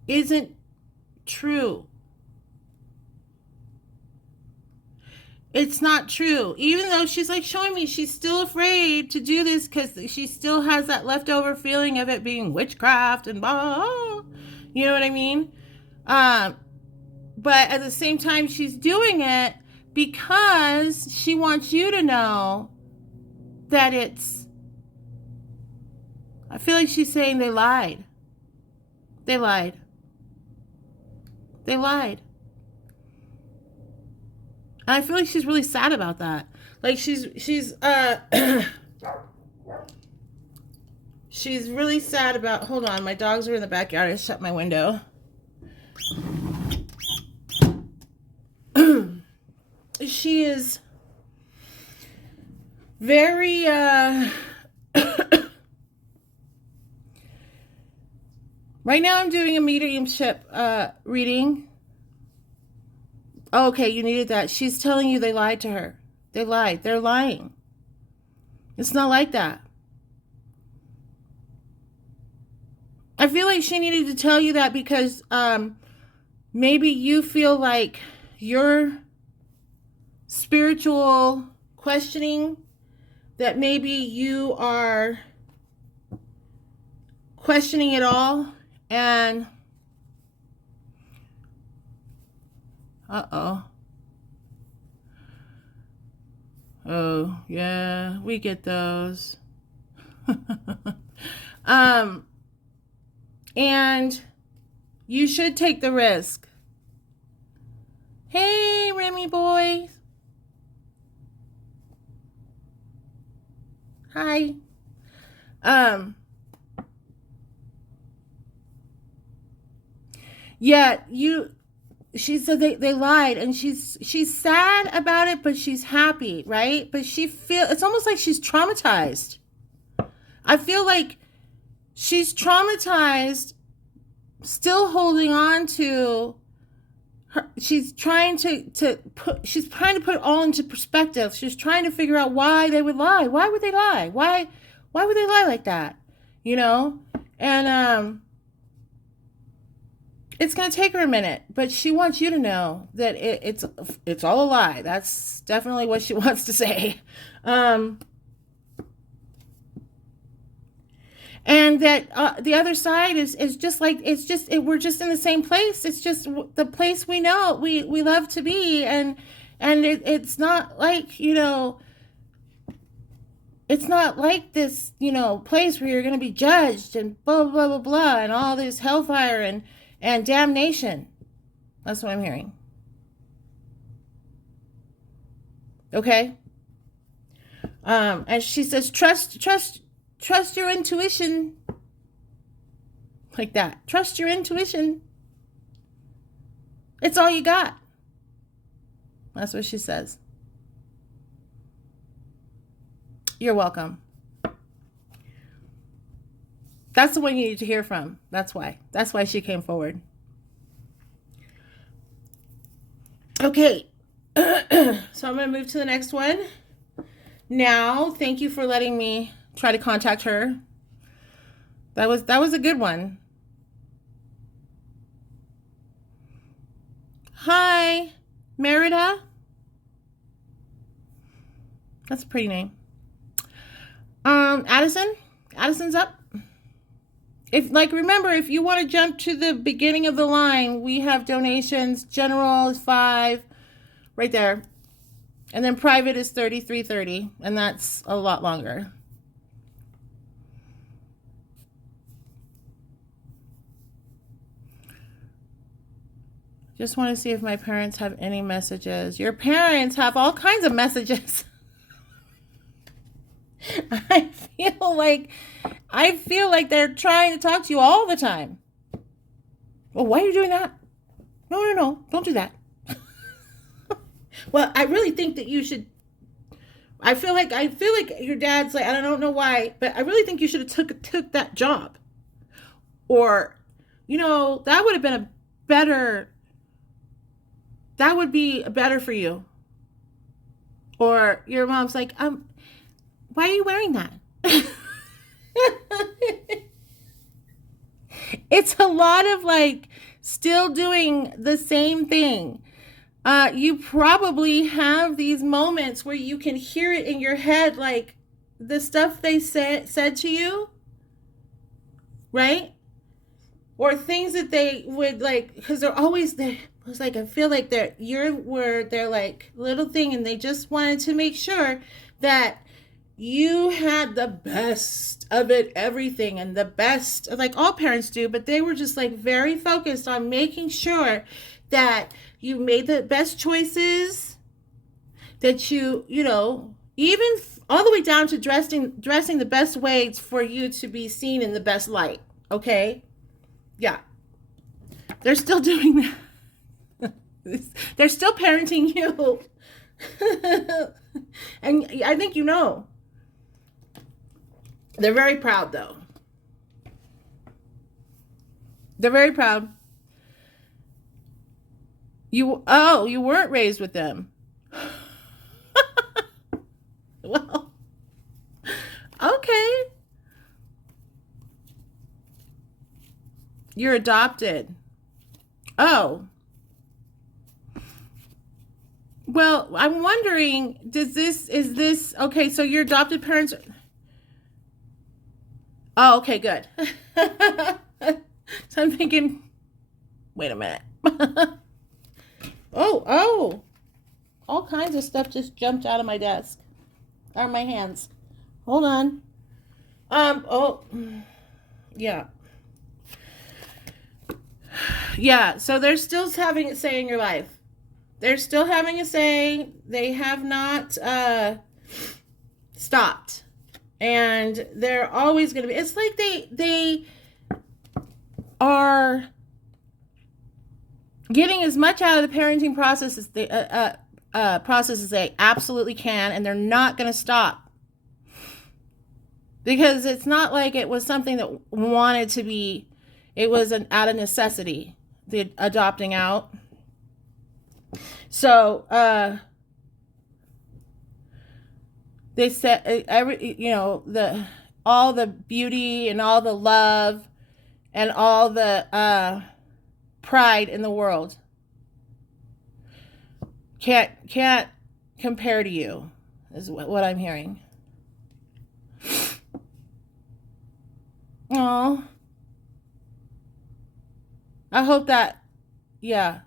isn't true. It's not true. Even though she's like showing me she's still afraid to do this because she still has that leftover feeling of it being witchcraft and blah, blah, blah. You know what I mean? But at the same time, she's doing it because she wants you to know that it's, I feel like she's saying they lied. They lied. They lied. And I feel like she's really sad about that. Like she's she's really sad about, hold on, my dogs are in the backyard. I shut my window. She is very right now I'm doing a mediumship reading. Oh, okay, you needed that. She's telling you they lied to her. They lied. They're lying. It's not like that. I feel like she needed to tell you that because maybe you feel like your spiritual questioning, that maybe you are questioning it all, and oh yeah, we get those. And you should take the risk. Hey, Remy boy. Hi. Yeah, she said they lied, and she's sad about it, but she's happy, right? But it's almost like she's traumatized. I feel like she's traumatized, still holding on to her. She's trying to put it all into perspective. She's trying to figure out why they would lie. Why would they lie? Why would they lie like that? You know? And it's going to take her a minute, but she wants you to know that it's all a lie. That's definitely what she wants to say. And that the other side is just like, we're just in the same place. It's just the place we know we love to be, and it's not like, it's not like this, place where you're going to be judged and blah blah blah blah and all this hellfire and damnation. That's what I'm hearing. Okay. And she says, trust your intuition. Like that. Trust your intuition. It's all you got. That's what she says. You're welcome. That's the one you need to hear from. That's why. That's why she came forward. Okay. So I'm going to move to the next one. Now, thank you for letting me try to contact her. That was a good one. Hi, Merida. That's a pretty name. Addison's up. Remember, if you want to jump to the beginning of the line, we have donations. General is $5, right there. And then private is $33.30, and that's a lot longer. Just want to see if my parents have any messages. Your parents have all kinds of messages. I feel like they're trying to talk to you all the time. Well, why are you doing that? No, don't do that. Well, I really think that you should. I feel like your dad's like, I don't know why, but I really think you should have took that job. Or, that would have been that would be better for you. Or your mom's like, why are you wearing that? It's a lot of still doing the same thing. You probably have these moments where you can hear it in your head, like the stuff they said to you, right? Or things that they would because they're always there. It's like, I feel like they're little thing, and they just wanted to make sure that you had the best of it, everything, and the best, like all parents do, but they were just very focused on making sure that you made the best choices, that you know, even all the way down to dressing the best ways for you to be seen in the best light. Okay? Yeah. They're still doing that. They're still parenting you. And I think you know. They're very proud though. They're very proud. You weren't raised with them. Well, okay. You're adopted. Oh. Well, I'm wondering, is this okay, so your adopted parents. Oh, okay, good. So I'm thinking, wait a minute. Oh. All kinds of stuff just jumped out of my desk. Or my hands. Hold on. Oh. Yeah. Yeah, so they're still having a say in your life. They're still having a say. They have not stopped. And they're always going to be. It's like they are getting as much out of the parenting process as they absolutely can, and they're not going to stop. Because it's not like it was something that wanted to be. It was out of necessity, the adopting out. So, they said all the beauty and all the love and all the pride in the world can't compare to you, is what I'm hearing. Oh, I hope that, yeah.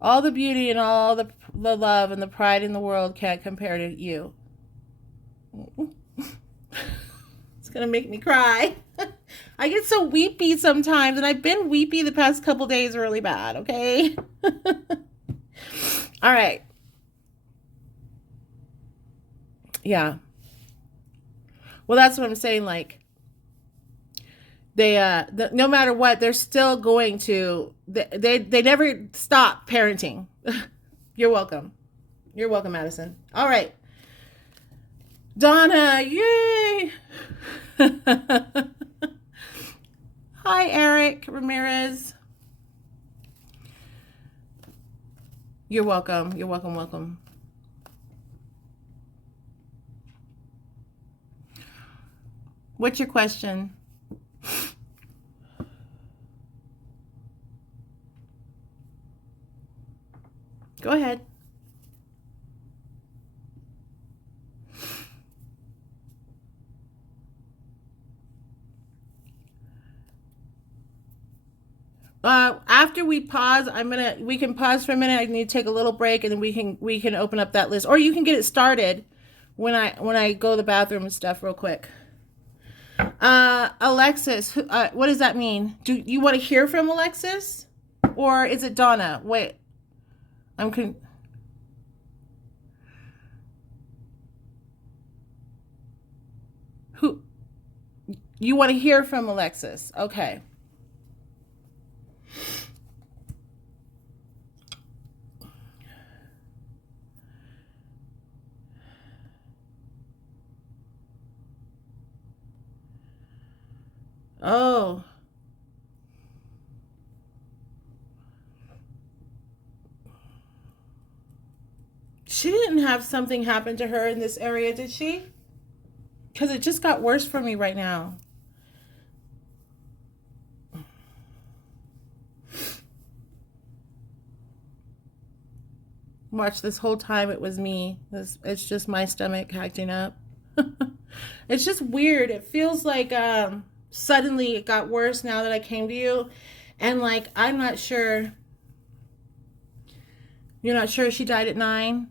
All the beauty and all the love and the pride in the world can't compare to you. It's going to make me cry. I get so weepy sometimes, and I've been weepy the past couple days really bad, okay? All right. Yeah. Well, that's what I'm saying, like, no matter what, they're still going to, they never stop parenting. You're welcome. You're welcome, Madison. All right. Donna, yay. Hi, Eric Ramirez. You're welcome. You're welcome. Welcome. What's your question? Go ahead. After we pause, we can pause for a minute. I need to take a little break, and then we can open up that list, or you can get it started when I go to the bathroom and stuff real quick. Alexis, what does that mean? Do you want to hear from Alexis, or is it Donna? Wait, who? You want to hear from Alexis? Okay. Oh. She didn't have something happen to her in this area, did she? Because it just got worse for me right now. Watch, this whole time it was me. It's just my stomach acting up. It's just weird. It feels like suddenly it got worse now that I came to you. And like, I'm not sure. You're not sure she died at 9?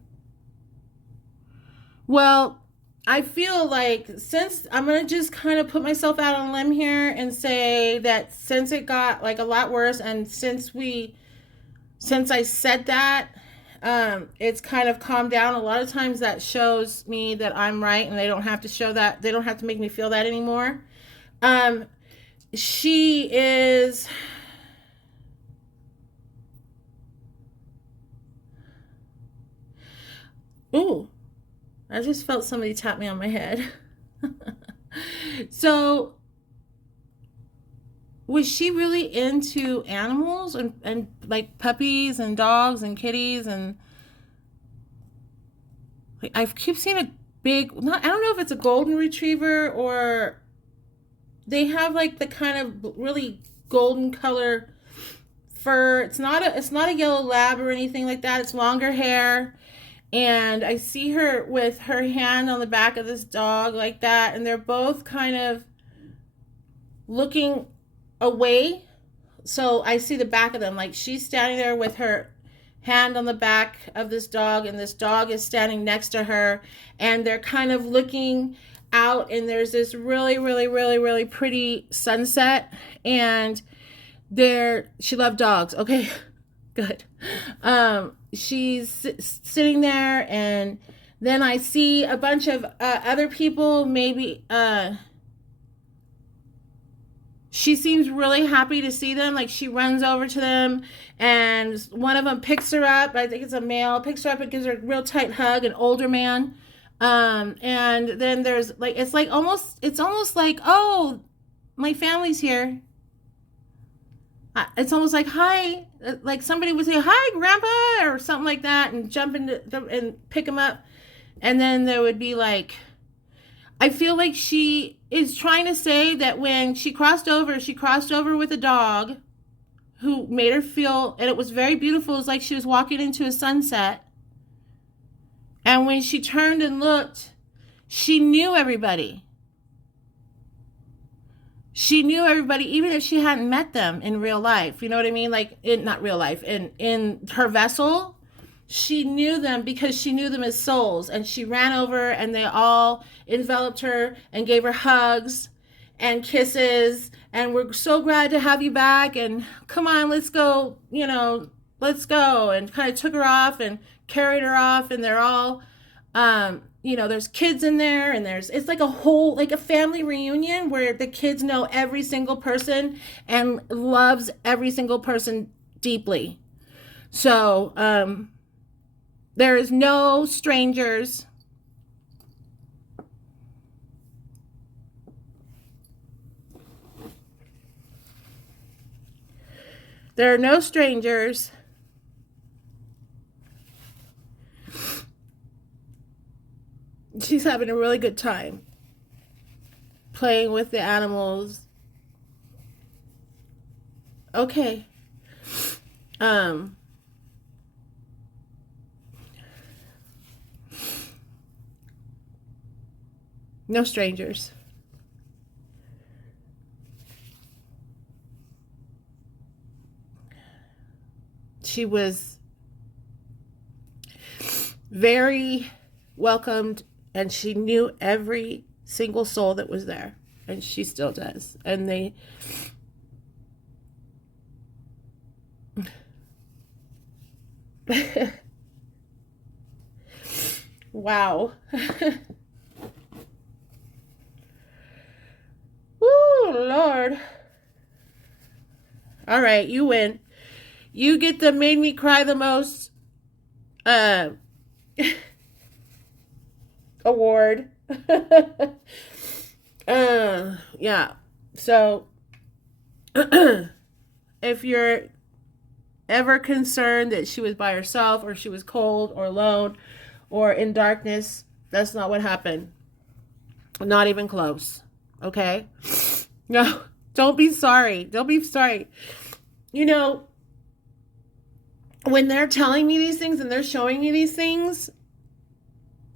Well, I feel like, since I'm going to just kind of put myself out on a limb here and say that since it got like a lot worse, and since I said that, It's kind of calmed down. A lot of times that shows me that I'm right, and they don't have to show that. They don't have to make me feel that anymore. Um, she is. Ooh, I just felt somebody tap me on my head. So, was she really into animals and like puppies and dogs and kitties and like I keep seeing a big not I don't know if it's a golden retriever or they have like the kind of really golden color fur. It's not a yellow lab or anything like that. It's longer hair. And I see her with her hand on the back of this dog like that, and they're both kind of looking away. So I see the back of them. Like she's standing there with her hand on the back of this dog, and this dog is standing next to her, and they're kind of looking out, and there's this really, really, really, really pretty sunset. And she loved dogs. Okay, good. She's sitting there, and then I see a bunch of other people. Maybe she seems really happy to see them. Like she runs over to them, and one of them picks her up. I think it's a male. Picks her up and gives her a real tight hug. An older man. And then there's like it's almost like, oh, my family's here. It's almost like hi, like somebody would say hi, grandpa, or something like that, and jump into them and pick him up, and then there would be like, I feel like she is trying to say that when she crossed over with a dog who made her feel, and it was very beautiful. It was like she was walking into a sunset, and when she turned and looked, she knew everybody. She knew everybody, even if she hadn't met them in real life. You know what I mean? Like, not real life, in her vessel, she knew them because she knew them as souls. And she ran over, and they all enveloped her and gave her hugs and kisses. And we're so glad to have you back. And come on, let's go, let's go. And kind of took her off and carried her off. And they're all, there's kids in there, and it's like like a family reunion where the kids know every single person and loves every single person deeply. So, there is no strangers. There are no strangers. She's having a really good time playing with the animals. Okay. No strangers. She was very welcomed, and she knew every single soul that was there, and she still does. And they wow. Ooh, Lord. All right, you win. You get the made me cry the most award. Yeah. So if you're ever concerned that she was by herself, or she was cold or alone or in darkness, that's not what happened. Not even close. Okay? No, don't be sorry. Don't be sorry. When they're telling me these things and they're showing me these things,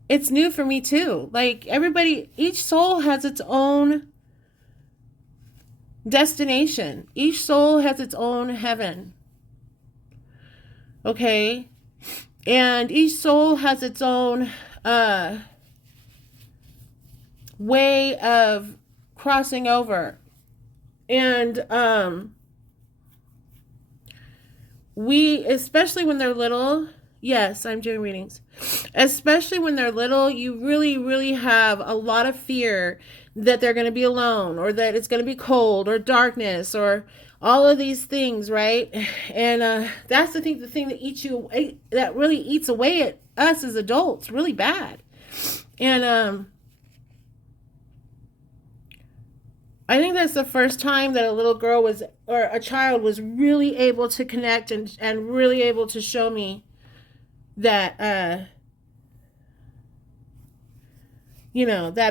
it's new for me too. Like everybody, each soul has its own destination. Each soul has its own heaven. Okay? And each soul has its own way of crossing over. And we, especially when they're little, Yes, I'm doing readings. Especially when they're little, you really, really have a lot of fear that they're going to be alone or that it's going to be cold or darkness or all of these things, right? And that's the thing that eats you, that really eats away at us as adults really bad. And I think that's the first time that a little girl was, or a child was really able to connect and really able to show me that, that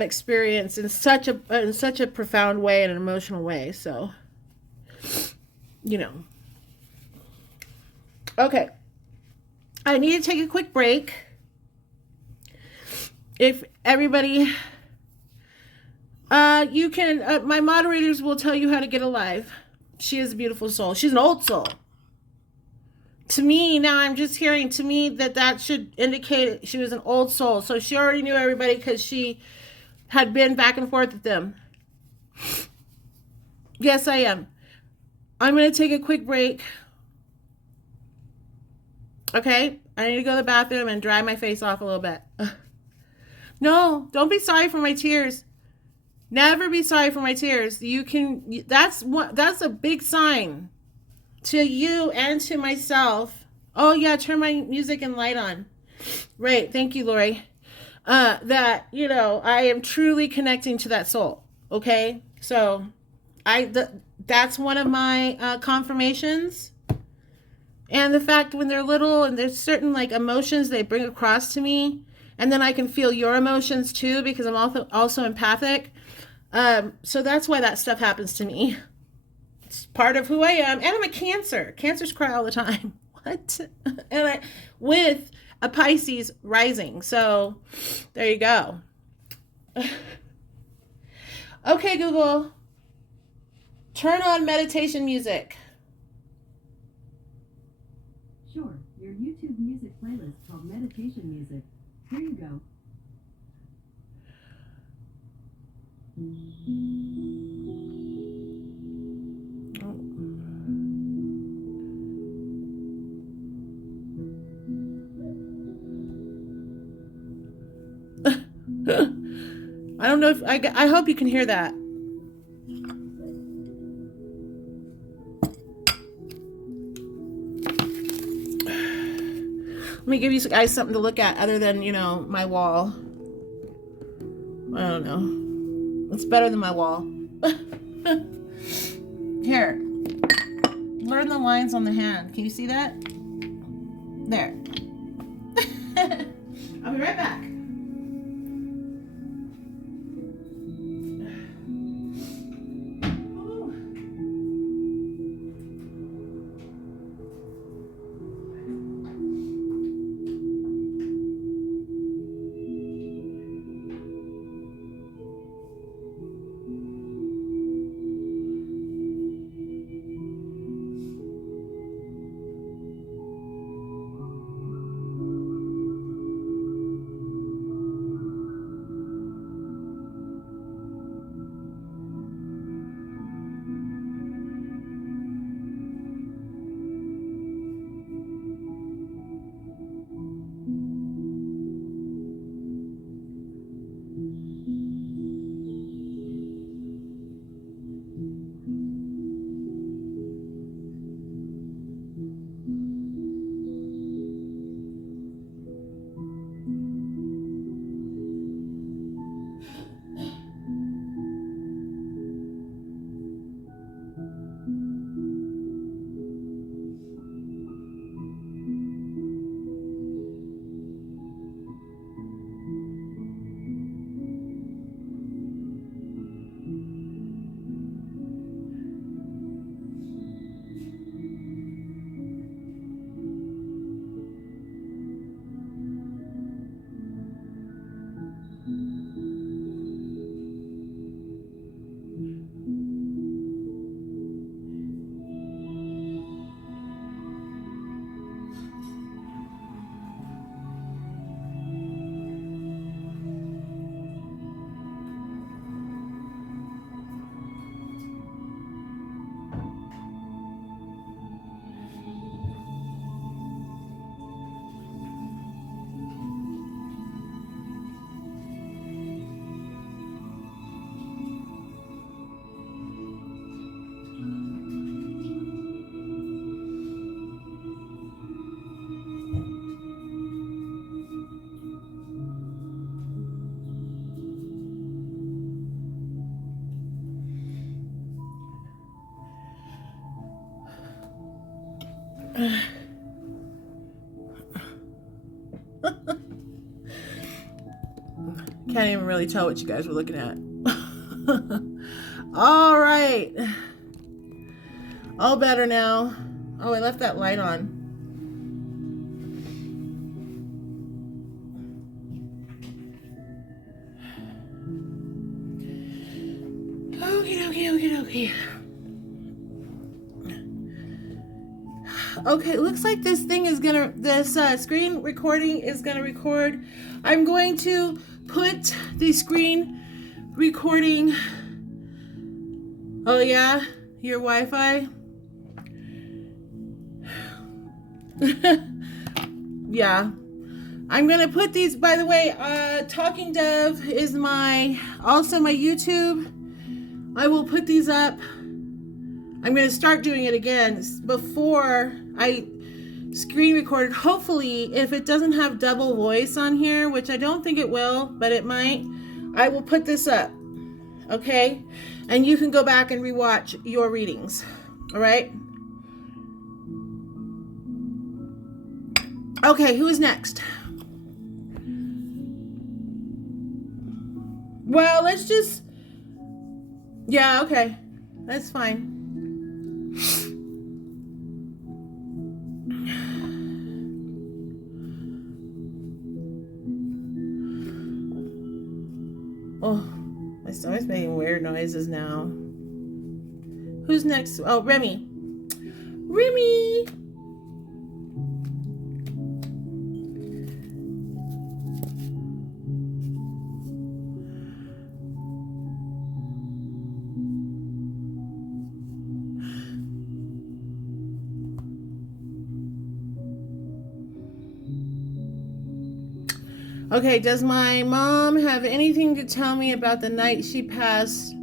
experience in such a profound way and an emotional way. So, you know, okay, I need to take a quick break. If everybody, you can, my moderators will tell you how to get alive. She is a beautiful soul. She's an old soul. To me, now I'm just hearing, to me, that should indicate she was an old soul. So she already knew everybody because she had been back and forth with them. Yes, I am. I'm going to take a quick break. Okay? I need to go to the bathroom and dry my face off a little bit. No, don't be sorry for my tears. Never be sorry for my tears. That's a big sign to you and to myself. Oh yeah, turn my music and light on. Right. Thank you, Lori. That, I am truly connecting to that soul. Okay? So, that's one of my confirmations. And the fact when they're little and there's certain like emotions they bring across to me, and then I can feel your emotions too because I'm also empathic. So that's why that stuff happens to me. It's part of who I am, and I'm a Cancer. Cancers cry all the time. What? With a Pisces rising. So there you go. Okay, Google, turn on meditation music. Sure, your YouTube music playlist called Meditation Music. Here you go. I don't know if I hope you can hear that. Let me give you guys something to look at other than, my wall. I don't know. It's better than my wall. Here. Learn the lines on the hand. Can you see that? There. I'll be right back. Can't even really tell what you guys were looking at. All right. All better now. Oh, I left that light on. Okay. Okay, looks like this thing is gonna, this screen recording is gonna record. I'm going to put the screen recording. Oh yeah, your Wi-Fi. Yeah, I'm gonna put these. By the way, Talking Dove is also my YouTube. I will put these up. I'm going to start doing it again before I screen recorded. Hopefully, if it doesn't have double voice on here, which I don't think it will, but it might, I will put this up. Okay? And you can go back and rewatch your readings. All right? Okay, who is next? Well, let's just... Yeah, okay. That's fine. Oh, my stomach's making weird noises now. Who's next? Oh, Remy. Remy! Okay, does my mom have anything to tell me about the night she passed,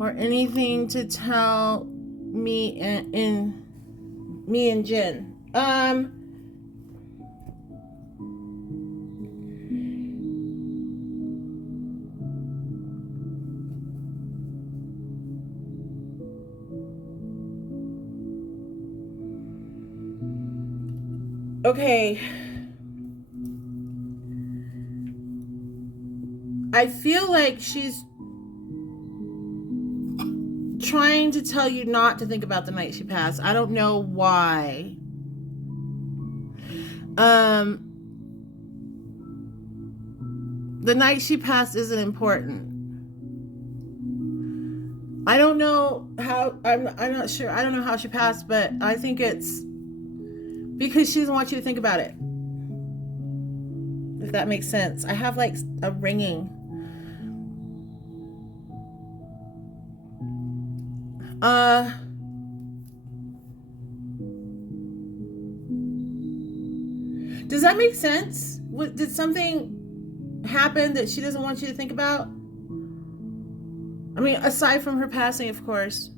or anything to tell me and Jen? Okay. I feel like she's trying to tell you not to think about the night she passed. I don't know why. The night she passed isn't important. I don't know how, I'm not sure. I don't know how she passed, but I think it's because she doesn't want you to think about it. If that makes sense. I have like a ringing. Does that make sense? Did something happen that she doesn't want you to think about? I mean, aside from her passing, of course.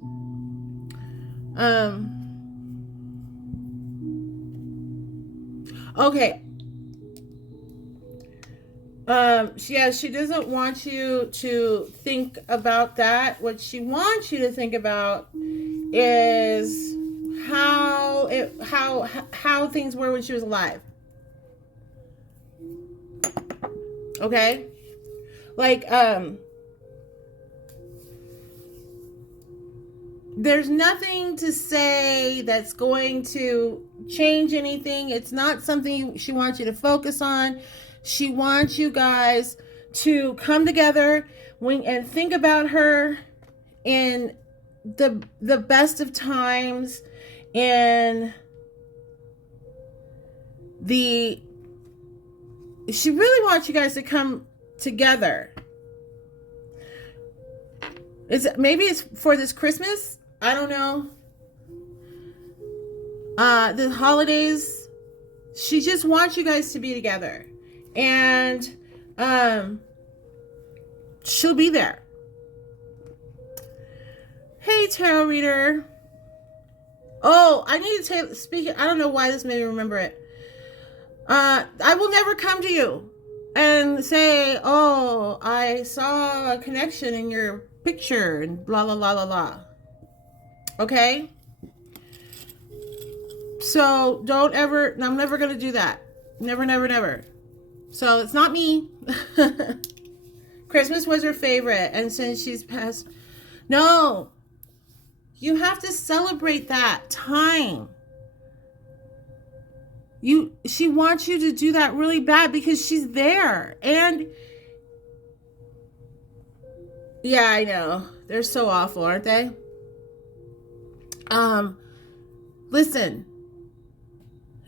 Okay. She doesn't want you to think about that. What she wants you to think about is how things were when she was alive. Okay? Like, there's nothing to say that's going to change anything. It's not something she wants you to focus on. She wants you guys to come together and think about her in the best of times, and she really wants you guys to come together. Maybe it's for this Christmas. I don't know. The holidays. She just wants you guys to be together. And she'll be there. Hey, tarot reader. Oh, I need to speak. I don't know why this made me remember it. I will never come to you and say, oh, I saw a connection in your picture and blah, blah, blah, blah, blah. Okay? So don't ever, I'm never going to do that. Never, never, never. So it's not me. Christmas was her favorite, and since she's passed, no, you have to celebrate that time. She wants you to do that really bad because she's there. And yeah, I know. They're so awful, aren't they? Listen.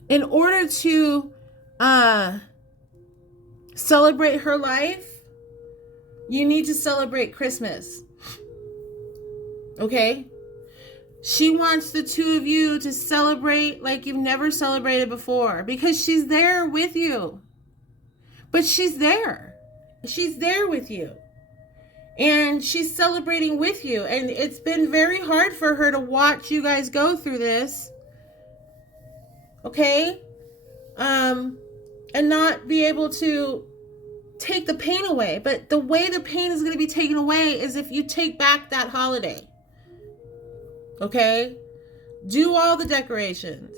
In order to celebrate her life, you need to celebrate Christmas. Okay? She wants the two of you to celebrate like you've never celebrated before because she's there with you. But she's there. She's there with you. And she's celebrating with you. And it's been very hard for her to watch you guys go through this. Okay? And not be able to take the pain away. But the way the pain is going to be taken away is if you take back that holiday. Okay? Do all the decorations.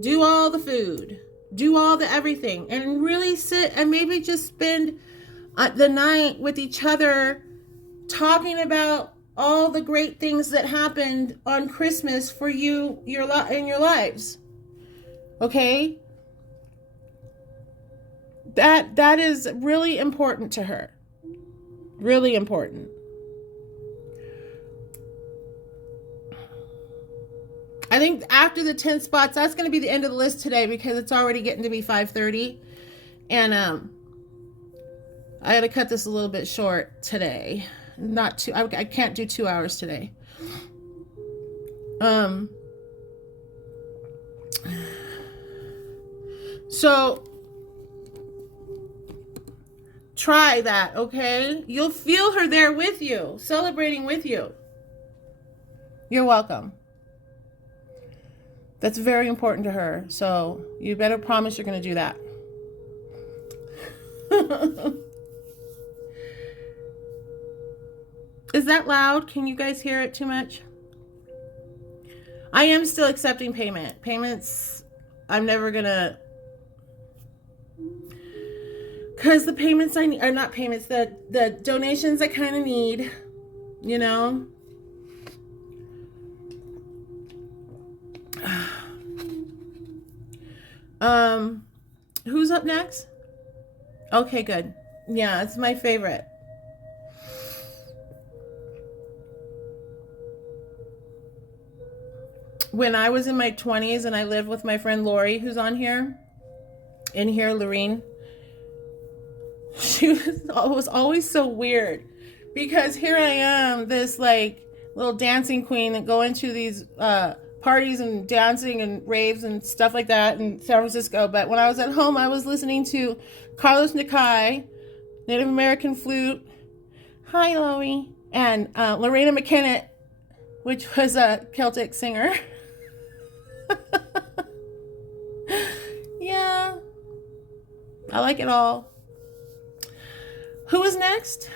Do all the food. Do all the everything. And really sit and maybe just spend the night with each other talking about all the great things that happened on Christmas for you in your lives. Okay? That is really important to her. Really important. I think after the 10 spots, that's going to be the end of the list today because it's already getting to be 5:30. And I got to cut this a little bit short today. Not too, I can't do 2 hours today. So try that, okay? You'll feel her there with you, celebrating with you. You're welcome. That's very important to her. So you better promise you're going to do that. Is that loud? Can you guys hear it too much? I am still accepting payment. Payments, I'm never going to... Because the payments I need, are not payments, the donations I kind of need, you know? Who's up next? Okay, good. Yeah, it's my favorite. When I was in my 20s and I lived with my friend Lori, who's on here, Lorene, she was always so weird because here I am, this like little dancing queen that go into these parties and dancing and raves and stuff like that in San Francisco. But when I was at home, I was listening to Carlos Nakai, Native American flute, hi Loie, and Lorena McKennitt, which was a Celtic singer. Yeah, I like it all. Who is next?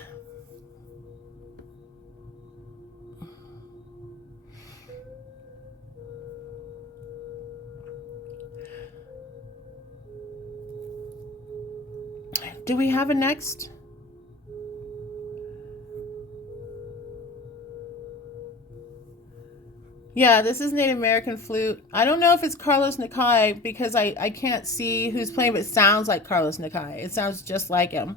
Do we have a next? Yeah, this is Native American flute. I don't know if it's Carlos Nakai because I can't see who's playing, but it sounds like Carlos Nakai. It sounds just like him.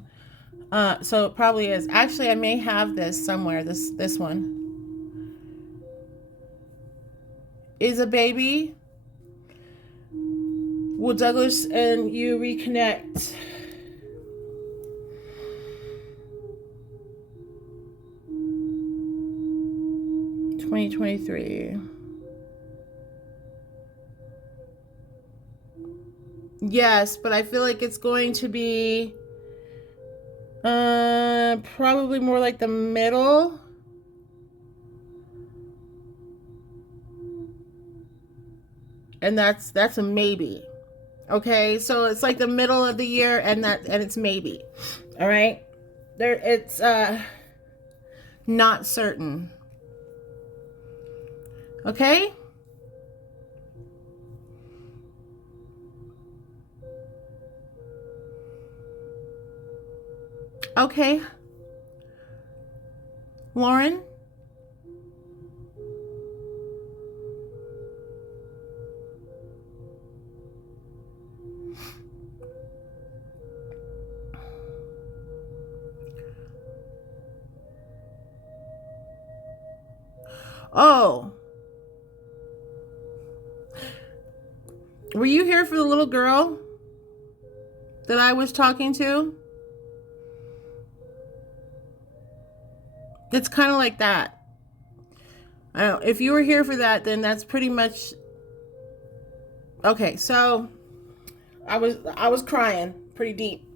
So it probably is. Actually, I may have this somewhere, this one. Is a baby. Will Douglas and you reconnect? $2023. Yes, but I feel like it's going to be probably more like the middle. And that's a maybe. Okay, so it's like the middle of the year and it's maybe. All right? It's not certain. Okay? Okay. Lauren? Oh. Were you here for the little girl that I was talking to? It's kind of like that. I don't, if you were here for that, then that's pretty much okay. So I was crying pretty deep.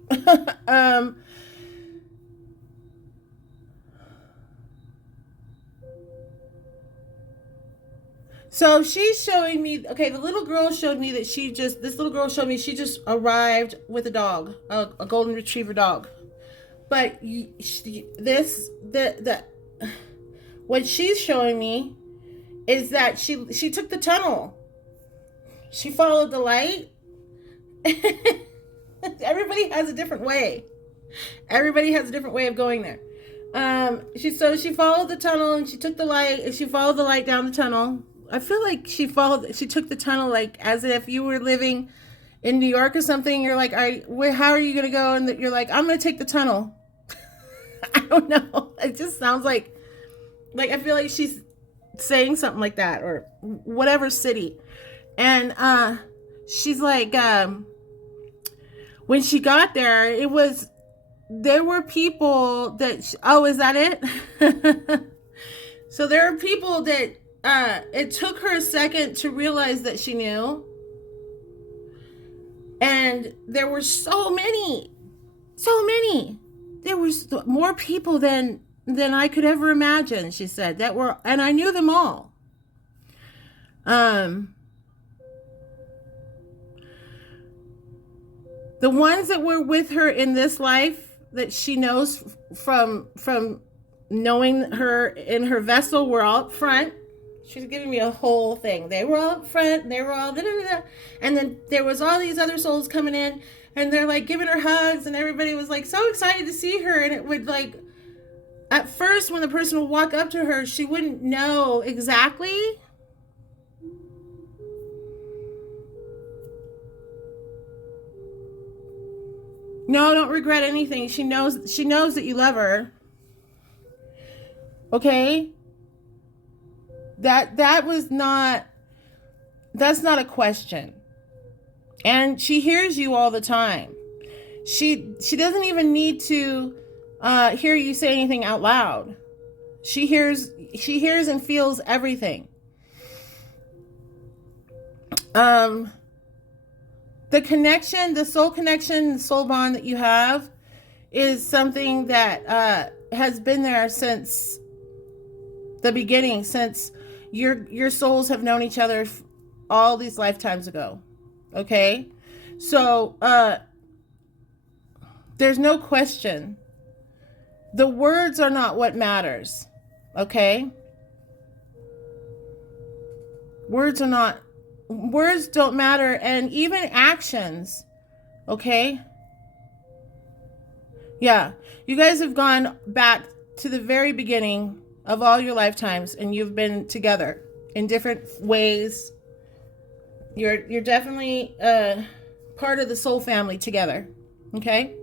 So she's showing me, okay, the little girl showed me that this little girl showed me she just arrived with a dog, a golden retriever dog. But what she's showing me is that she took the tunnel. She followed the light. Everybody has a different way. Everybody has a different way of going there. She followed the tunnel and she took the light and she followed the light down the tunnel. I feel like she took the tunnel like as if you were living in New York or something. You're like, how are you going to go? And you're like, I'm going to take the tunnel. I don't know. It just sounds like I feel like she's saying something like that or whatever city. And she's like, when she got there, there were people that, oh, is that it? So there are people that, it took her a second to realize that she knew. And there were so many. There was more people than I could ever imagine, she said, and I knew them all. The ones that were with her in this life that she knows from knowing her in her vessel were all up front. She's giving me a whole thing. They were all up front. They were all da-da-da-da. And then there was all these other souls coming in and they're like giving her hugs and everybody was like so excited to see her. And it would like, at first when the person would walk up to her, she wouldn't know exactly. No, don't regret anything. She knows that you love her. Okay? That's not a question. And she hears you all the time. She doesn't even need to hear you say anything out loud. She hears and feels everything. The connection, the soul connection, the soul bond that you have is something that has been there since the beginning, since your souls have known each other all these lifetimes ago. Okay? So, there's no question. The words are not what matters. Okay? Words don't matter, and even actions. Okay? Yeah. You guys have gone back to the very beginning of all your lifetimes, and you've been together in different ways. You're definitely part of the soul family together. Okay?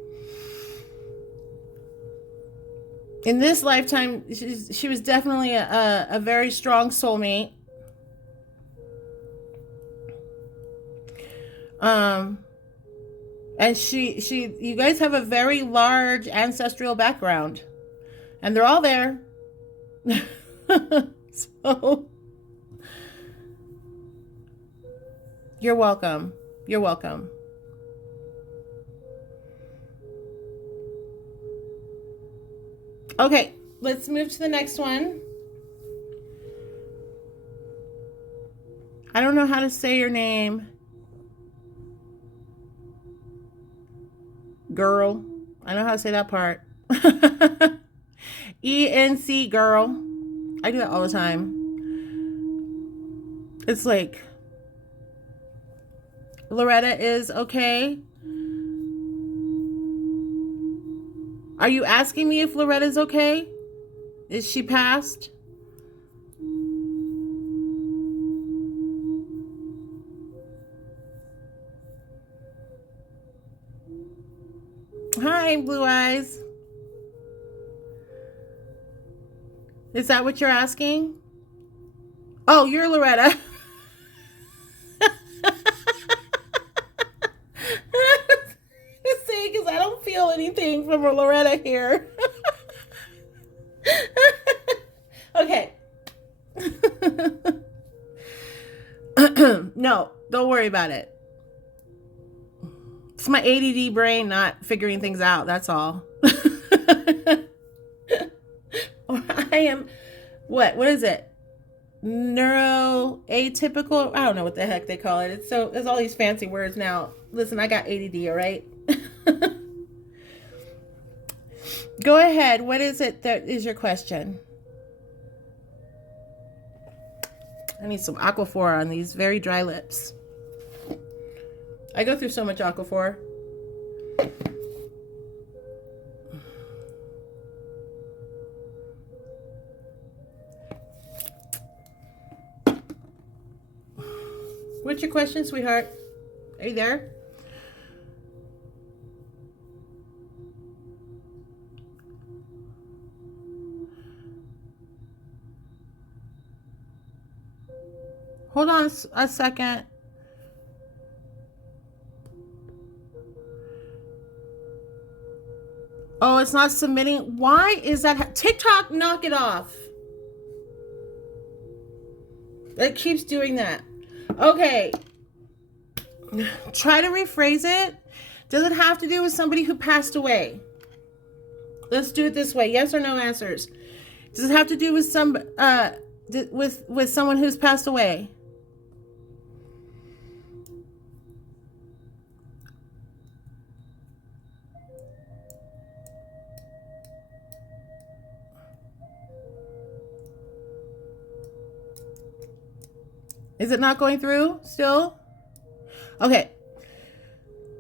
In this lifetime, she was definitely a very strong soulmate. And you guys have a very large ancestral background, and they're all there. So, you're welcome. You're welcome. Okay, let's move to the next one. I don't know how to say your name. Girl. I know how to say that part. ENC girl. I do that all the time. It's like, Loretta is okay. Are you asking me if Loretta's okay? Is she passed? Hi, Blue Eyes. Is that what you're asking? Oh, you're Loretta. See, because I don't feel anything from Loretta here. Okay. No, don't worry about it. It's my ADD brain not figuring things out. That's all. I am, what is it? Neuroatypical? I don't know what the heck they call it. It's so, there's all these fancy words now. Listen, I got ADD, all right? Go ahead. What is it that is your question? I need some Aquaphor on these very dry lips. I go through so much Aquaphor. What's your question, sweetheart? Are you there? Hold on a second. Oh, it's not submitting. Why is that? TikTok, knock it off. It keeps doing that. Okay. Try to rephrase it. Does it have to do with somebody who passed away? Let's do it this way. Yes or no answers. Does it have to do with with someone who's passed away? Is it not going through still? Okay.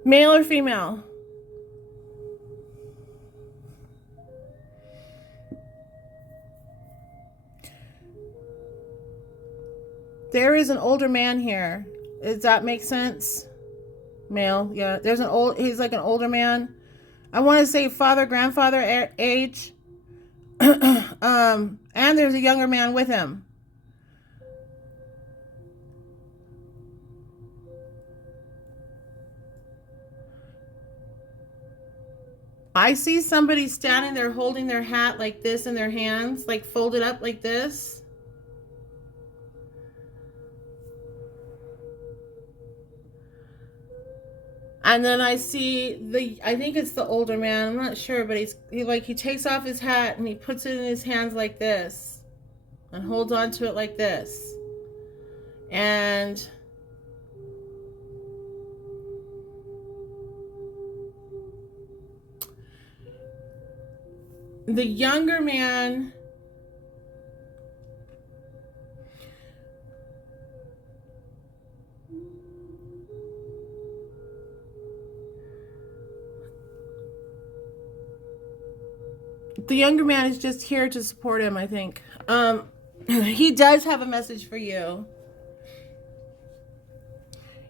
Male or female? There is an older man here. Does that make sense? Male, yeah. There's he's like an older man. I want to say father, grandfather age. And there's a younger man with him. I see somebody standing there holding their hat like this in their hands, like folded up like this. And then I see I think it's the older man, I'm not sure, but he takes off his hat and he puts it in his hands like this and holds on to it like this. And the younger man, is just here to support him, I think. He does have a message for you.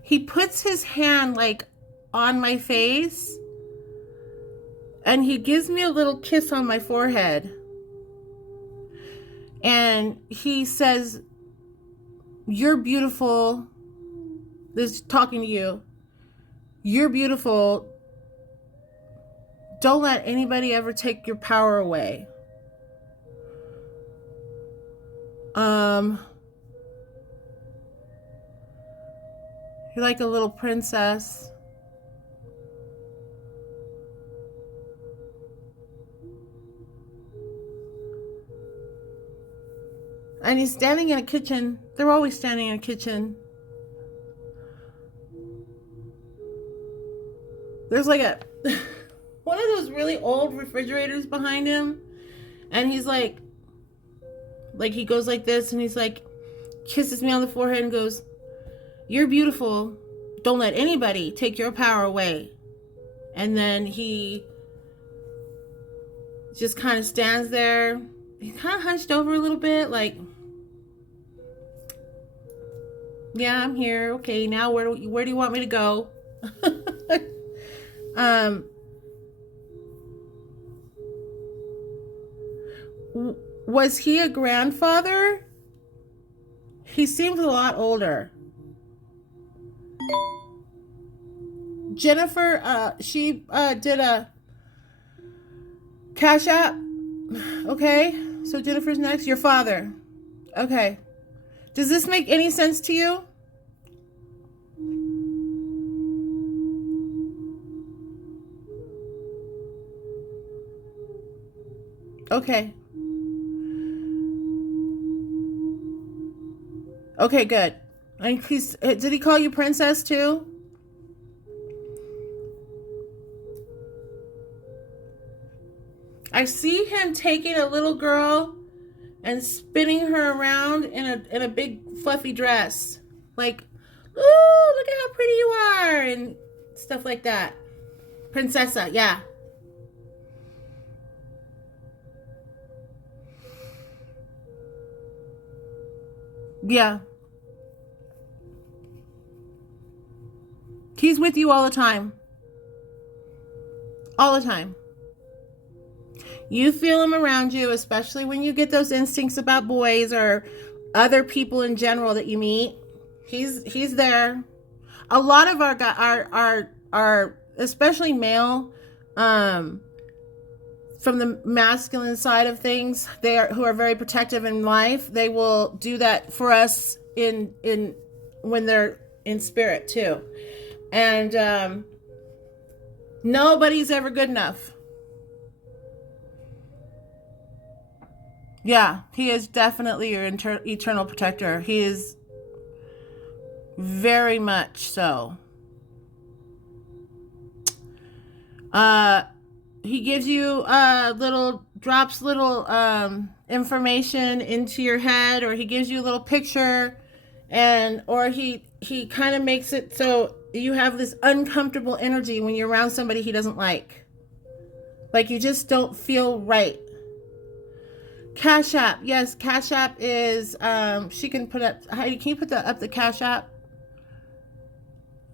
He puts his hand like on my face and he gives me a little kiss on my forehead. And he says, "You're beautiful." This is talking to you. "You're beautiful. Don't let anybody ever take your power away." You're like a little princess. And he's standing in a kitchen. They're always standing in a kitchen. There's like one of those really old refrigerators behind him. And he's like he goes like this and he's like, kisses me on the forehead and goes, "You're beautiful. Don't let anybody take your power away." And then he just kind of stands there he's kind of hunched over a little bit, like, yeah, I'm here. Okay, now where do you want me to go? um, was he a grandfather? He seems a lot older. Jennifer, she did a Cash App. Okay, so Jennifer's next. Your father. Okay. Does this make any sense to you? Okay. Okay, good. And did he call you princess too? I see him taking a little girl and spinning her around in a big fluffy dress. Like, ooh, look at how pretty you are, and stuff like that. Princessa, yeah. Yeah. He's with you all the time. All the time. You feel him around you, especially when you get those instincts about boys or other people in general that you meet. He's there. A lot of our especially male, from the masculine side of things, who are very protective in life. They will do that for us in when they're in spirit too, and nobody's ever good enough. Yeah, he is definitely your eternal protector. He is very much so. He gives you drops little information into your head, or he gives you a little picture, or he kind of makes it so you have this uncomfortable energy when you're around somebody he doesn't like. Like you just don't feel right. Cash App. Yes, Cash App is she can put up, Heidi, can you put up the Cash App?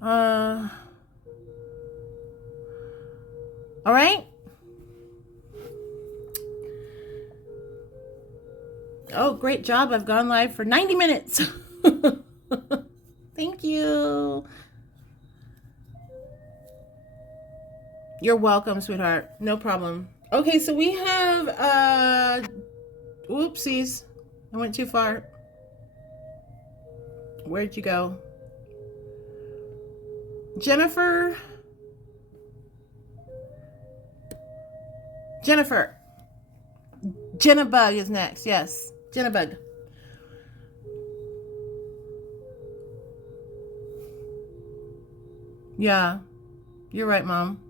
All right. Oh, great job. I've gone live for 90 minutes. Thank you. You're welcome, sweetheart. No problem. Okay, so we have whoopsies. I went too far. Where'd you go? Jennifer. Jenna Bug is next. Yes. Jenna Bug. Yeah. You're right, Mom.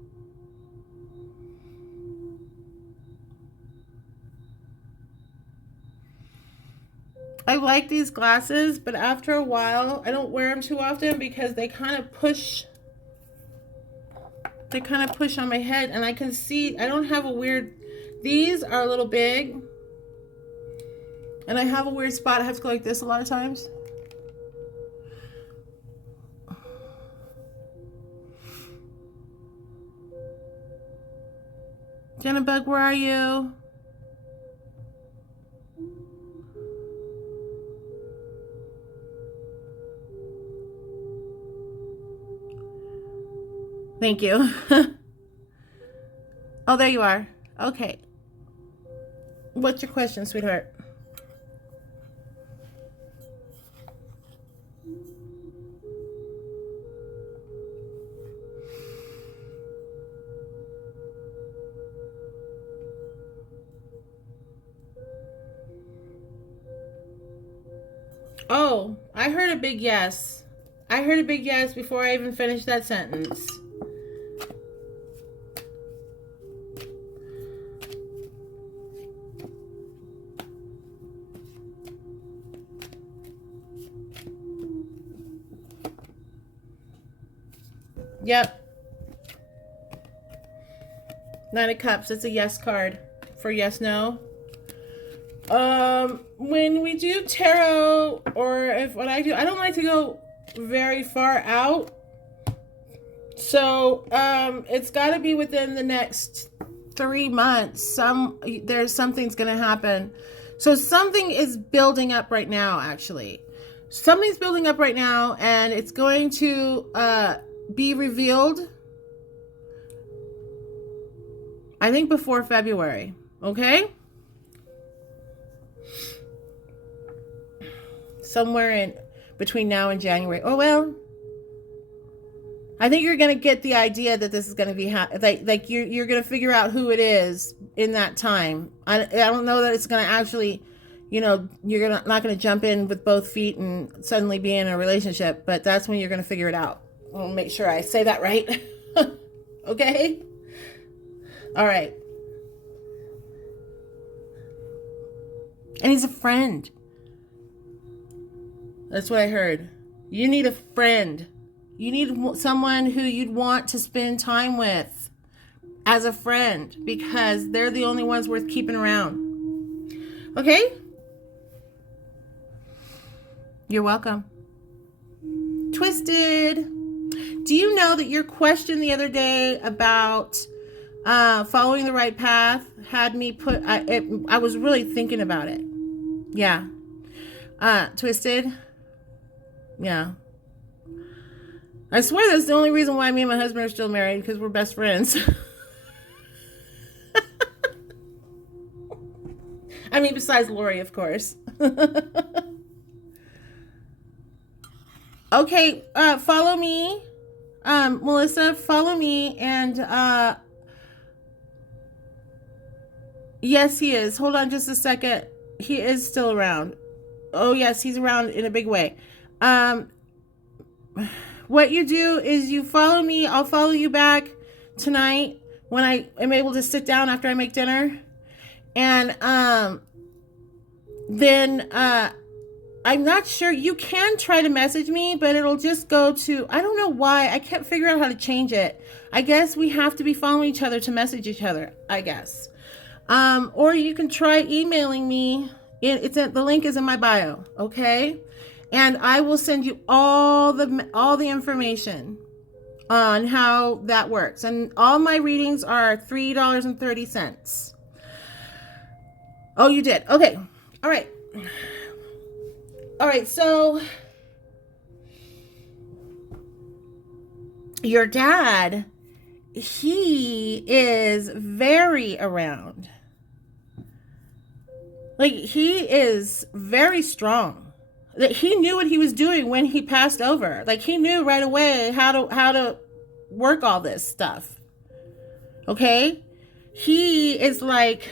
I like these glasses, but after a while, I don't wear them too often because they kind of push on my head, and I can see I don't have a weird, these are a little big, and I have a weird spot. I have to go like this a lot of times. Jenna Bug, where are you? Thank you. Oh, there you are. Okay. What's your question, sweetheart? Oh, I heard a big yes. I heard a big yes before I even finished that sentence. Yep. Nine of Cups. It's a yes card for yes, no. When we do tarot, or if what I do, I don't like to go very far out. So, it's got to be within the next 3 months. Something's going to happen. So something is building up right now, actually. Something's building up right now, and it's going to be revealed, I think, before February. Okay? Somewhere in between now and January. Oh, well, I think you're going to get the idea that this is going to be like you're going to figure out who it is in that time. I don't know that it's going to actually, you're not going to jump in with both feet and suddenly be in a relationship, but that's when you're going to figure it out. I'll make sure I say that right. Okay? All right. And he's a friend. That's what I heard. You need a friend. You need someone who you'd want to spend time with as a friend, because they're the only ones worth keeping around. Okay? You're welcome. Twisted. Do you know that your question the other day about following the right path had me I was really thinking about it. Yeah. Twisted. Yeah. I swear that's the only reason why me and my husband are still married, because we're best friends. I mean, besides Lori, of course. Okay, follow me. Melissa, follow me. And yes, he is. Hold on just a second. He is still around. Oh, yes, he's around in a big way. What you do is you follow me. I'll follow you back tonight when I am able to sit down after I make dinner. And then I'm not sure. You can try to message me, but it'll just go to, I don't know why. I can't figure out how to change it. I guess we have to be following each other to message each other, I guess. Or you can try emailing me. The link is in my bio, okay? And I will send you all the information on how that works. And all my readings are $3.30. Oh, you did. Okay. All right. All right. So your dad, he is very around. Like, he is very strong. That he knew what he was doing when he passed over. Like, he knew right away how to work all this stuff. Okay? He is like,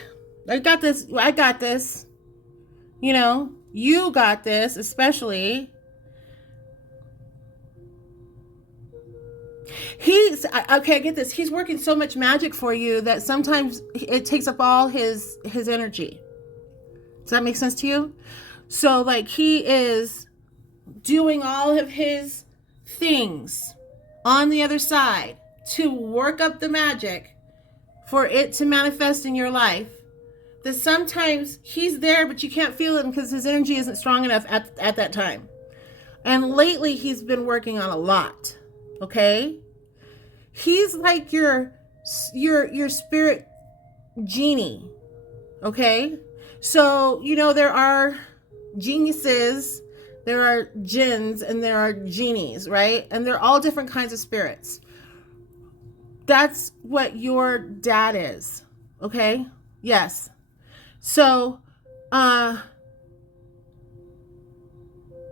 I got this. You got this, especially. Okay, get this. He's working so much magic for you that sometimes it takes up all his energy. Does that make sense to you? So, like, he is doing all of his things on the other side to work up the magic for it to manifest in your life. That sometimes he's there, but you can't feel him because his energy isn't strong enough at that time. And lately, he's been working on a lot. Okay? He's like your spirit genie. Okay? So, there are geniuses, there are jinns, and there are genies, right? And they're all different kinds of spirits. That's what your dad is, okay? Yes. So,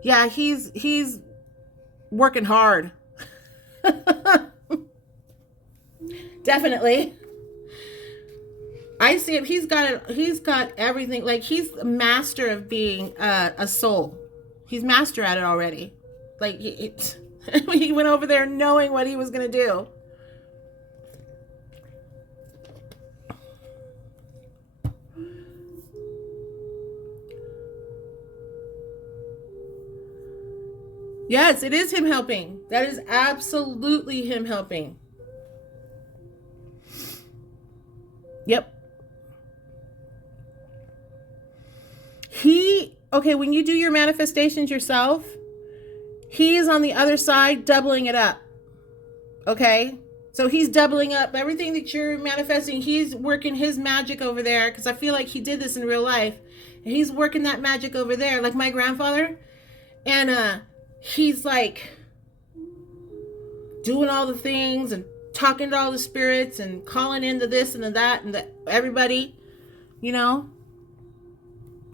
yeah, he's working hard. Definitely. I see him. He's got everything. Like, he's a master of being a soul. He's master at it already. Like, he went over there knowing what he was going to do. Yes, it is him helping. That is absolutely him helping. Yep. When you do your manifestations yourself, he is on the other side doubling it up. Okay? So he's doubling up everything that you're manifesting. He's working his magic over there, because I feel like he did this in real life. And he's working that magic over there, like my grandfather. And he's like doing all the things and talking to all the spirits and calling into this and that and everybody, you know.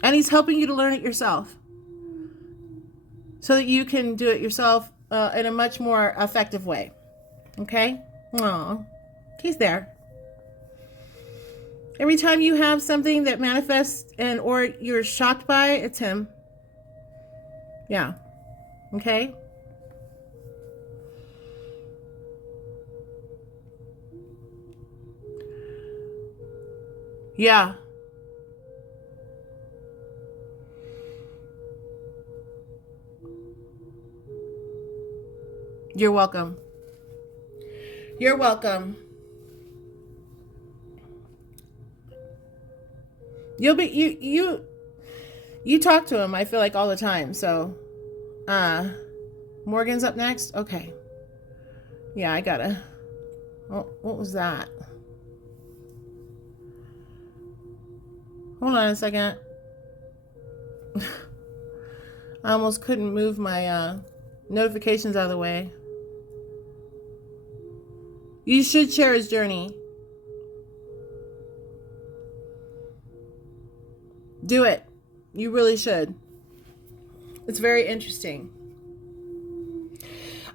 And he's helping you to learn it yourself, so that you can do it yourself in a much more effective way. Okay? Aw, he's there. Every time you have something that manifests or you're shocked by, it's him. Yeah. Okay? Yeah. You're welcome. You're welcome. You talk to him, I feel like, all the time. So Morgan's up next. Okay. Yeah, I gotta. Oh, what was that? Hold on a second. I almost couldn't move my notifications out of the way. You should share his journey. Do it. You really should. It's very interesting.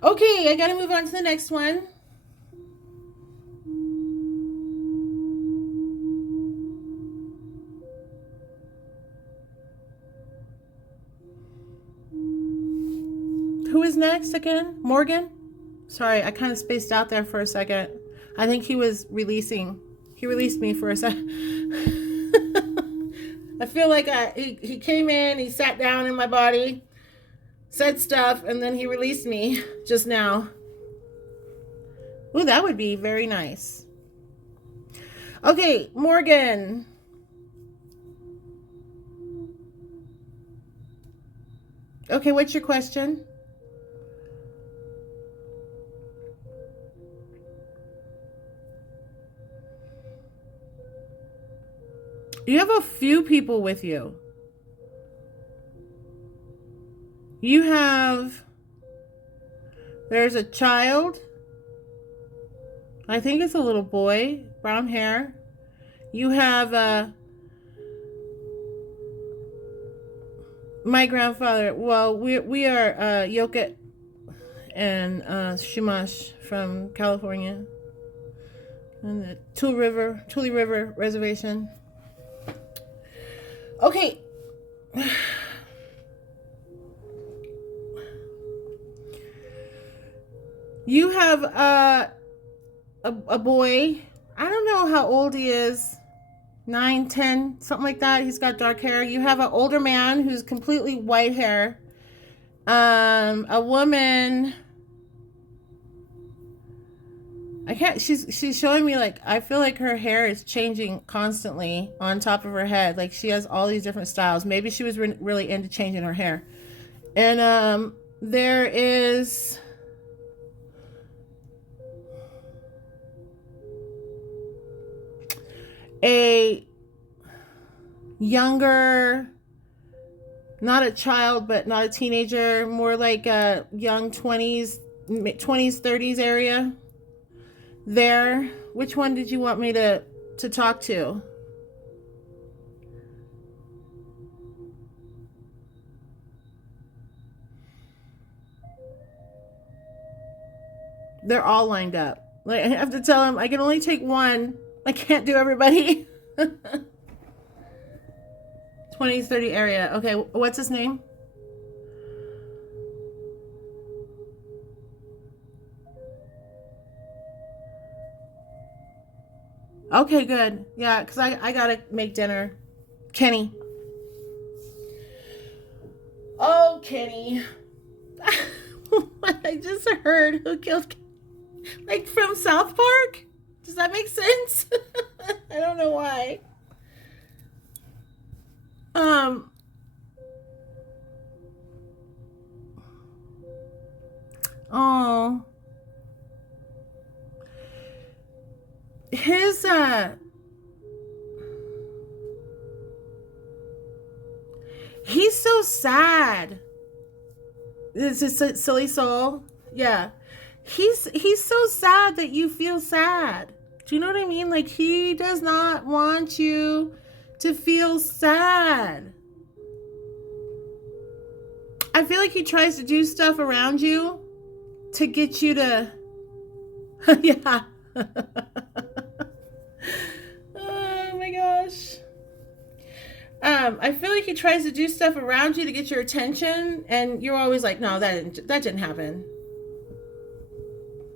Okay, I gotta move on to the next one. Who is next again? Morgan? Sorry, I kind of spaced out there for a second. I think he was releasing. He released me for a second. I feel like he came in, he sat down in my body, said stuff, and then he released me just now. Ooh, that would be very nice. Okay, Morgan. Okay, what's your question? You have a few people with you. There's a child. I think it's a little boy, brown hair. You have my grandfather. Well, we are Yoket and Shumash from California, and the Tule River Reservation. Okay. You have a boy. I don't know how old he is. 9, 10, something like that. He's got dark hair. You have an older man who's completely white hair. A woman. She's showing me, like, I feel like her hair is changing constantly on top of her head. Like, she has all these different styles. Maybe she was really into changing her hair. And there is a younger, not a child, but not a teenager, more like a young 20s, 30s area. There. Which one did you want me to talk to? They're all lined up. Like, I have to tell him I can only take one. I can't do everybody. 20s, 30 area. Okay, what's his name? Okay, good. Yeah, because I gotta make dinner. Kenny. Oh, Kenny. I just heard who killed Kenny. Like from South Park? Does that make sense? I don't know why. Oh. His he's so sad. This is a silly soul. Yeah. He's so sad that you feel sad. Do you know what I mean? Like, he does not want you to feel sad. I feel like he tries to do stuff around you to get you to yeah. Oh my gosh. I feel like he tries to do stuff around you to get your attention, and you're always like, no, that didn't happen.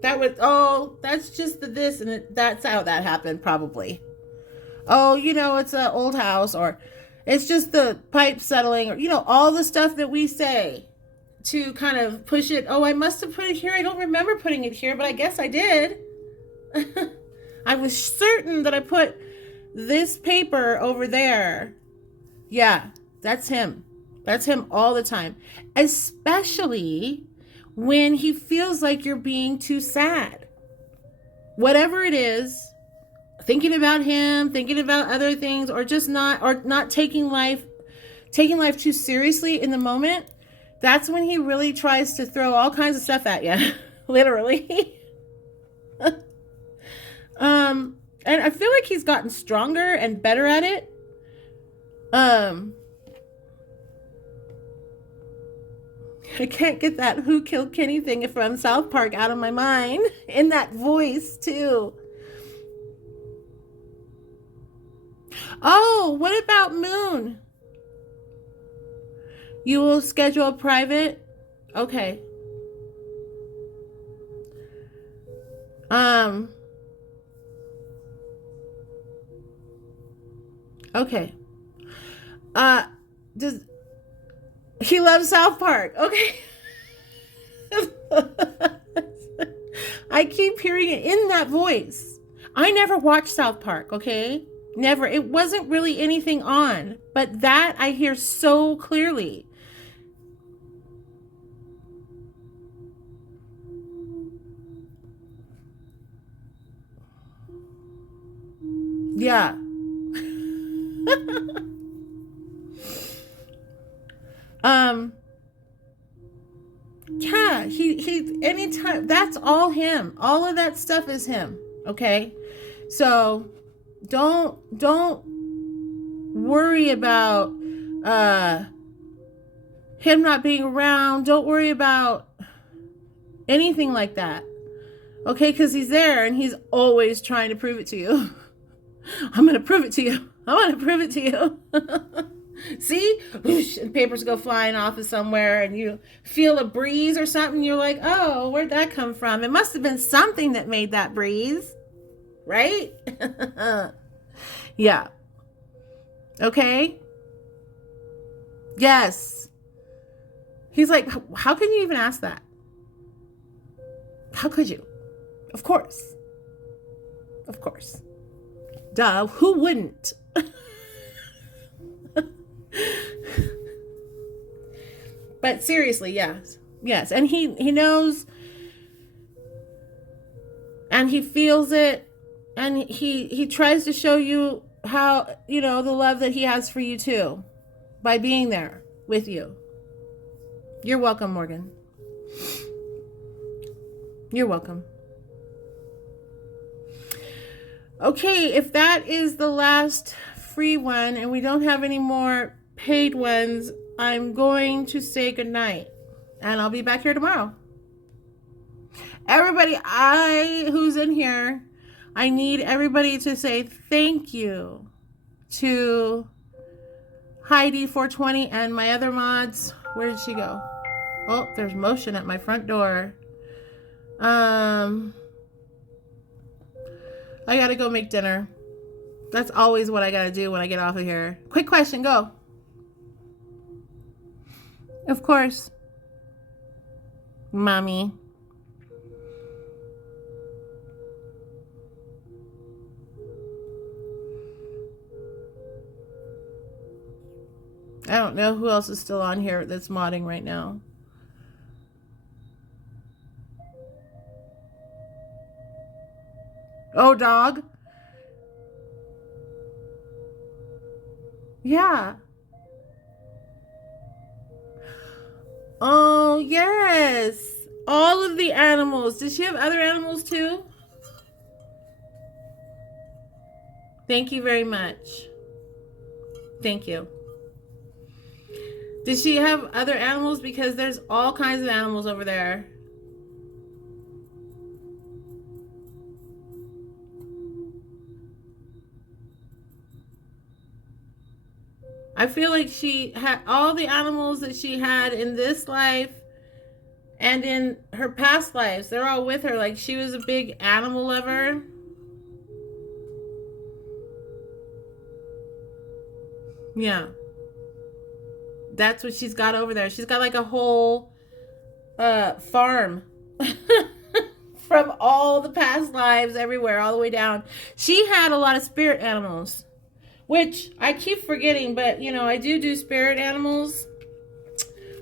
That was, oh, that's just the this, and that's how that happened, probably. Oh, it's an old house, or it's just the pipe settling, or all the stuff that we say to kind of push it. Oh, I must have put it here. I don't remember putting it here, but I guess I did. I was certain that I put this paper over there. Yeah, that's him. That's him all the time. Especially when he feels like you're being too sad. Whatever it is, thinking about him, thinking about other things, or just not taking life too seriously in the moment, that's when he really tries to throw all kinds of stuff at you. Literally. And I feel like he's gotten stronger and better at it. I can't get that "Who Killed Kenny" thing from South Park out of my mind. In that voice, too. Oh, what about Moon? You will schedule a private? Okay. Okay. Does he loves South Park? Okay. I keep hearing it in that voice. I never watched South Park, okay? Never. It wasn't really anything on, but that I hear so clearly. Yeah. Yeah, he anytime, that's all him. All of that stuff is him, okay? So don't worry about him not being around. Don't worry about anything like that. Okay, cuz he's there and he's always trying to prove it to you. I'm going to prove it to you. I want to prove it to you. See? Whoosh, and papers go flying off of somewhere, and you feel a breeze or something. You're like, oh, where'd that come from? It must have been something that made that breeze. Right? Yeah. Okay? Yes. He's like, how can you even ask that? How could you? Of course. Of course. Duh. Who wouldn't? But seriously, yes. Yes. And he knows, and he feels it, and he tries to show you how, the love that he has for you too, by being there with you. You're welcome, Morgan. You're welcome. Okay, if that is the last free one and we don't have any more paid ones, I'm going to say goodnight, and I'll be back here tomorrow. Everybody, who's in here, I need everybody to say thank you to Heidi 420 and my other mods. Where did she go? Oh, there's motion at my front door. I gotta go make dinner. That's always what I gotta do when I get off of here. Quick question, go. Of course. Mommy. I don't know who else is still on here that's modding right now. Oh, dog. Yeah. Oh, yes. All of the animals. Does she have other animals too? Thank you very much. Thank you. Does she have other animals? Because there's all kinds of animals over there. I feel like she had all the animals that she had in this life and in her past lives. They're all with her. Like she was a big animal lover. Yeah. That's what she's got over there. She's got like a whole farm from all the past lives everywhere, all the way down. She had a lot of spirit animals, which I keep forgetting, but you know, I do spirit animals.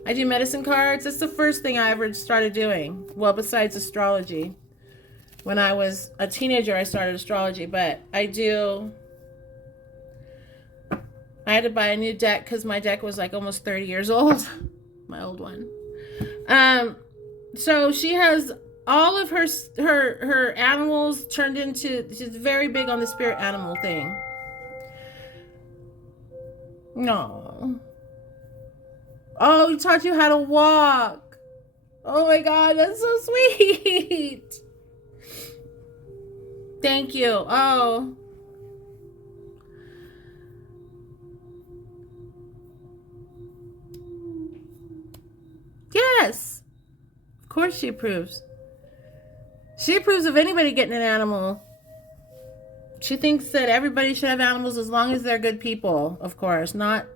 I do medicine cards. That's the first thing I ever started doing. Well, besides astrology. When I was a teenager, I started astrology, but I had to buy a new deck because my deck was like almost 30 years old. My old one. So she has all of her animals turned into, she's very big on the spirit animal thing. No. Oh, he taught you how to walk. Oh my God, that's so sweet. Thank you. Oh. Yes. Of course she approves. She approves of anybody getting an animal. She thinks that everybody should have animals as long as they're good people, of course, not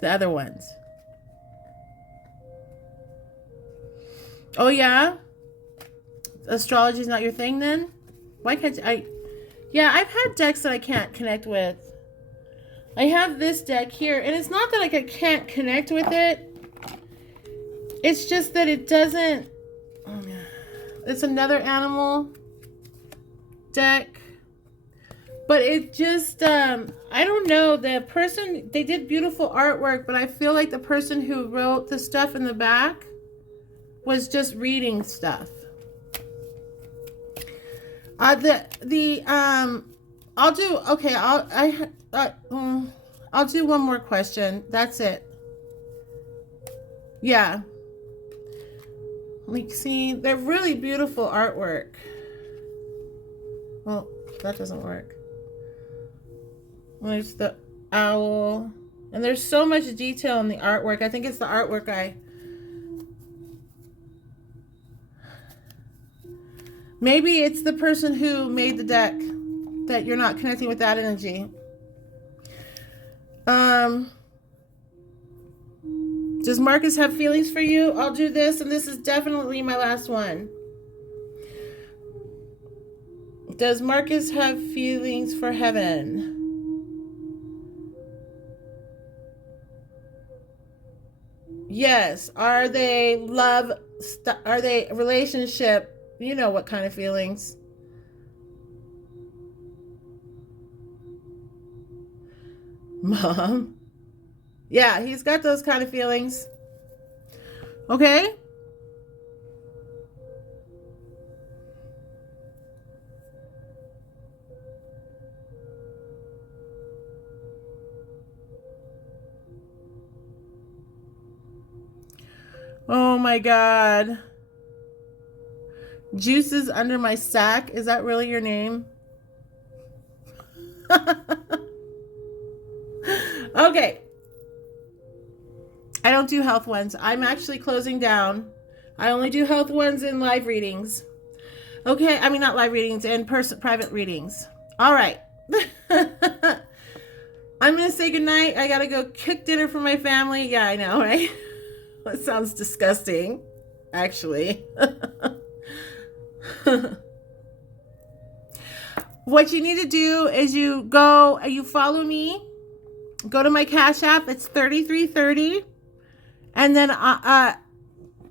the other ones. Oh yeah? Astrology's not your thing then? Why can't yeah, I've had decks that I can't connect with. I have this deck here, and it's not that like I can't connect with it. It's just that it doesn't. It's another animal deck. But it just, I don't know. The person, they did beautiful artwork, but I feel like the person who wrote the stuff in the back was just reading stuff. I'll do one more question. That's it. Yeah. Like, see, they're really beautiful artwork. Well, that doesn't work. There's the owl. And there's so much detail in the artwork. I think it's the artwork Maybe it's the person who made the deck that you're not connecting with that energy. Does Marcus have feelings for you? I'll do this, and this is definitely my last one. Does Marcus have feelings for heaven? Yes. Are they love? Are they relationship? You know what kind of feelings. Mom. Yeah, he's got those kind of feelings. Okay? Oh my God. Juices under my sack. Is that really your name? Okay. I don't do health ones. I'm actually closing down. I only do health ones in live readings. Okay, I mean not live readings, in private readings. All right. I'm going to say goodnight. I got to go cook dinner for my family. Yeah, I know, right? That sounds disgusting, actually. What you need to do is you follow me, go to my Cash App. It's 3330. And then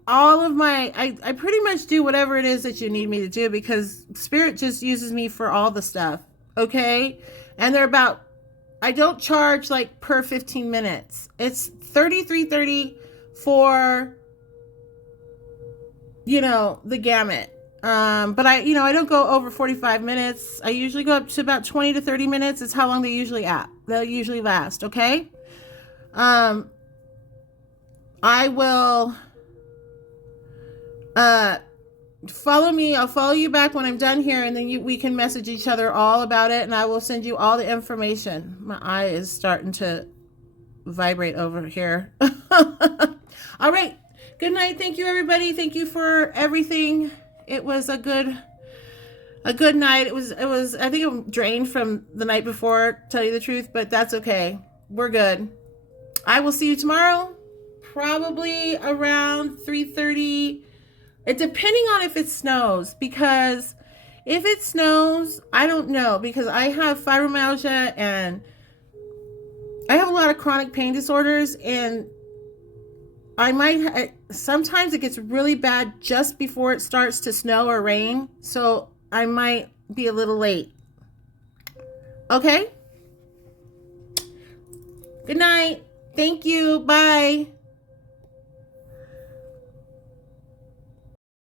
all of my, I pretty much do whatever it is that you need me to do because Spirit just uses me for all the stuff. Okay. And they're about, I don't charge like per 15 minutes. It's $33.30 for, the gamut. But I don't go over 45 minutes. I usually go up to about 20 to 30 minutes. It's how long they'll usually last. Okay. I will, follow me. I'll follow you back when I'm done here, and then we can message each other all about it, and I will send you all the information. My eye is starting to vibrate over here. All right. Good night. Thank you, everybody. Thank you for everything. It was a good night. It was, I think I'm drained from the night before, tell you the truth, but that's okay. We're good. I will see you tomorrow, probably around 3:30. It depending on if it snows, because if it snows, I don't know, because I have fibromyalgia and I have a lot of chronic pain disorders, and sometimes it gets really bad just before it starts to snow or rain, so I might be a little late. Okay? Good night. Thank you. Bye.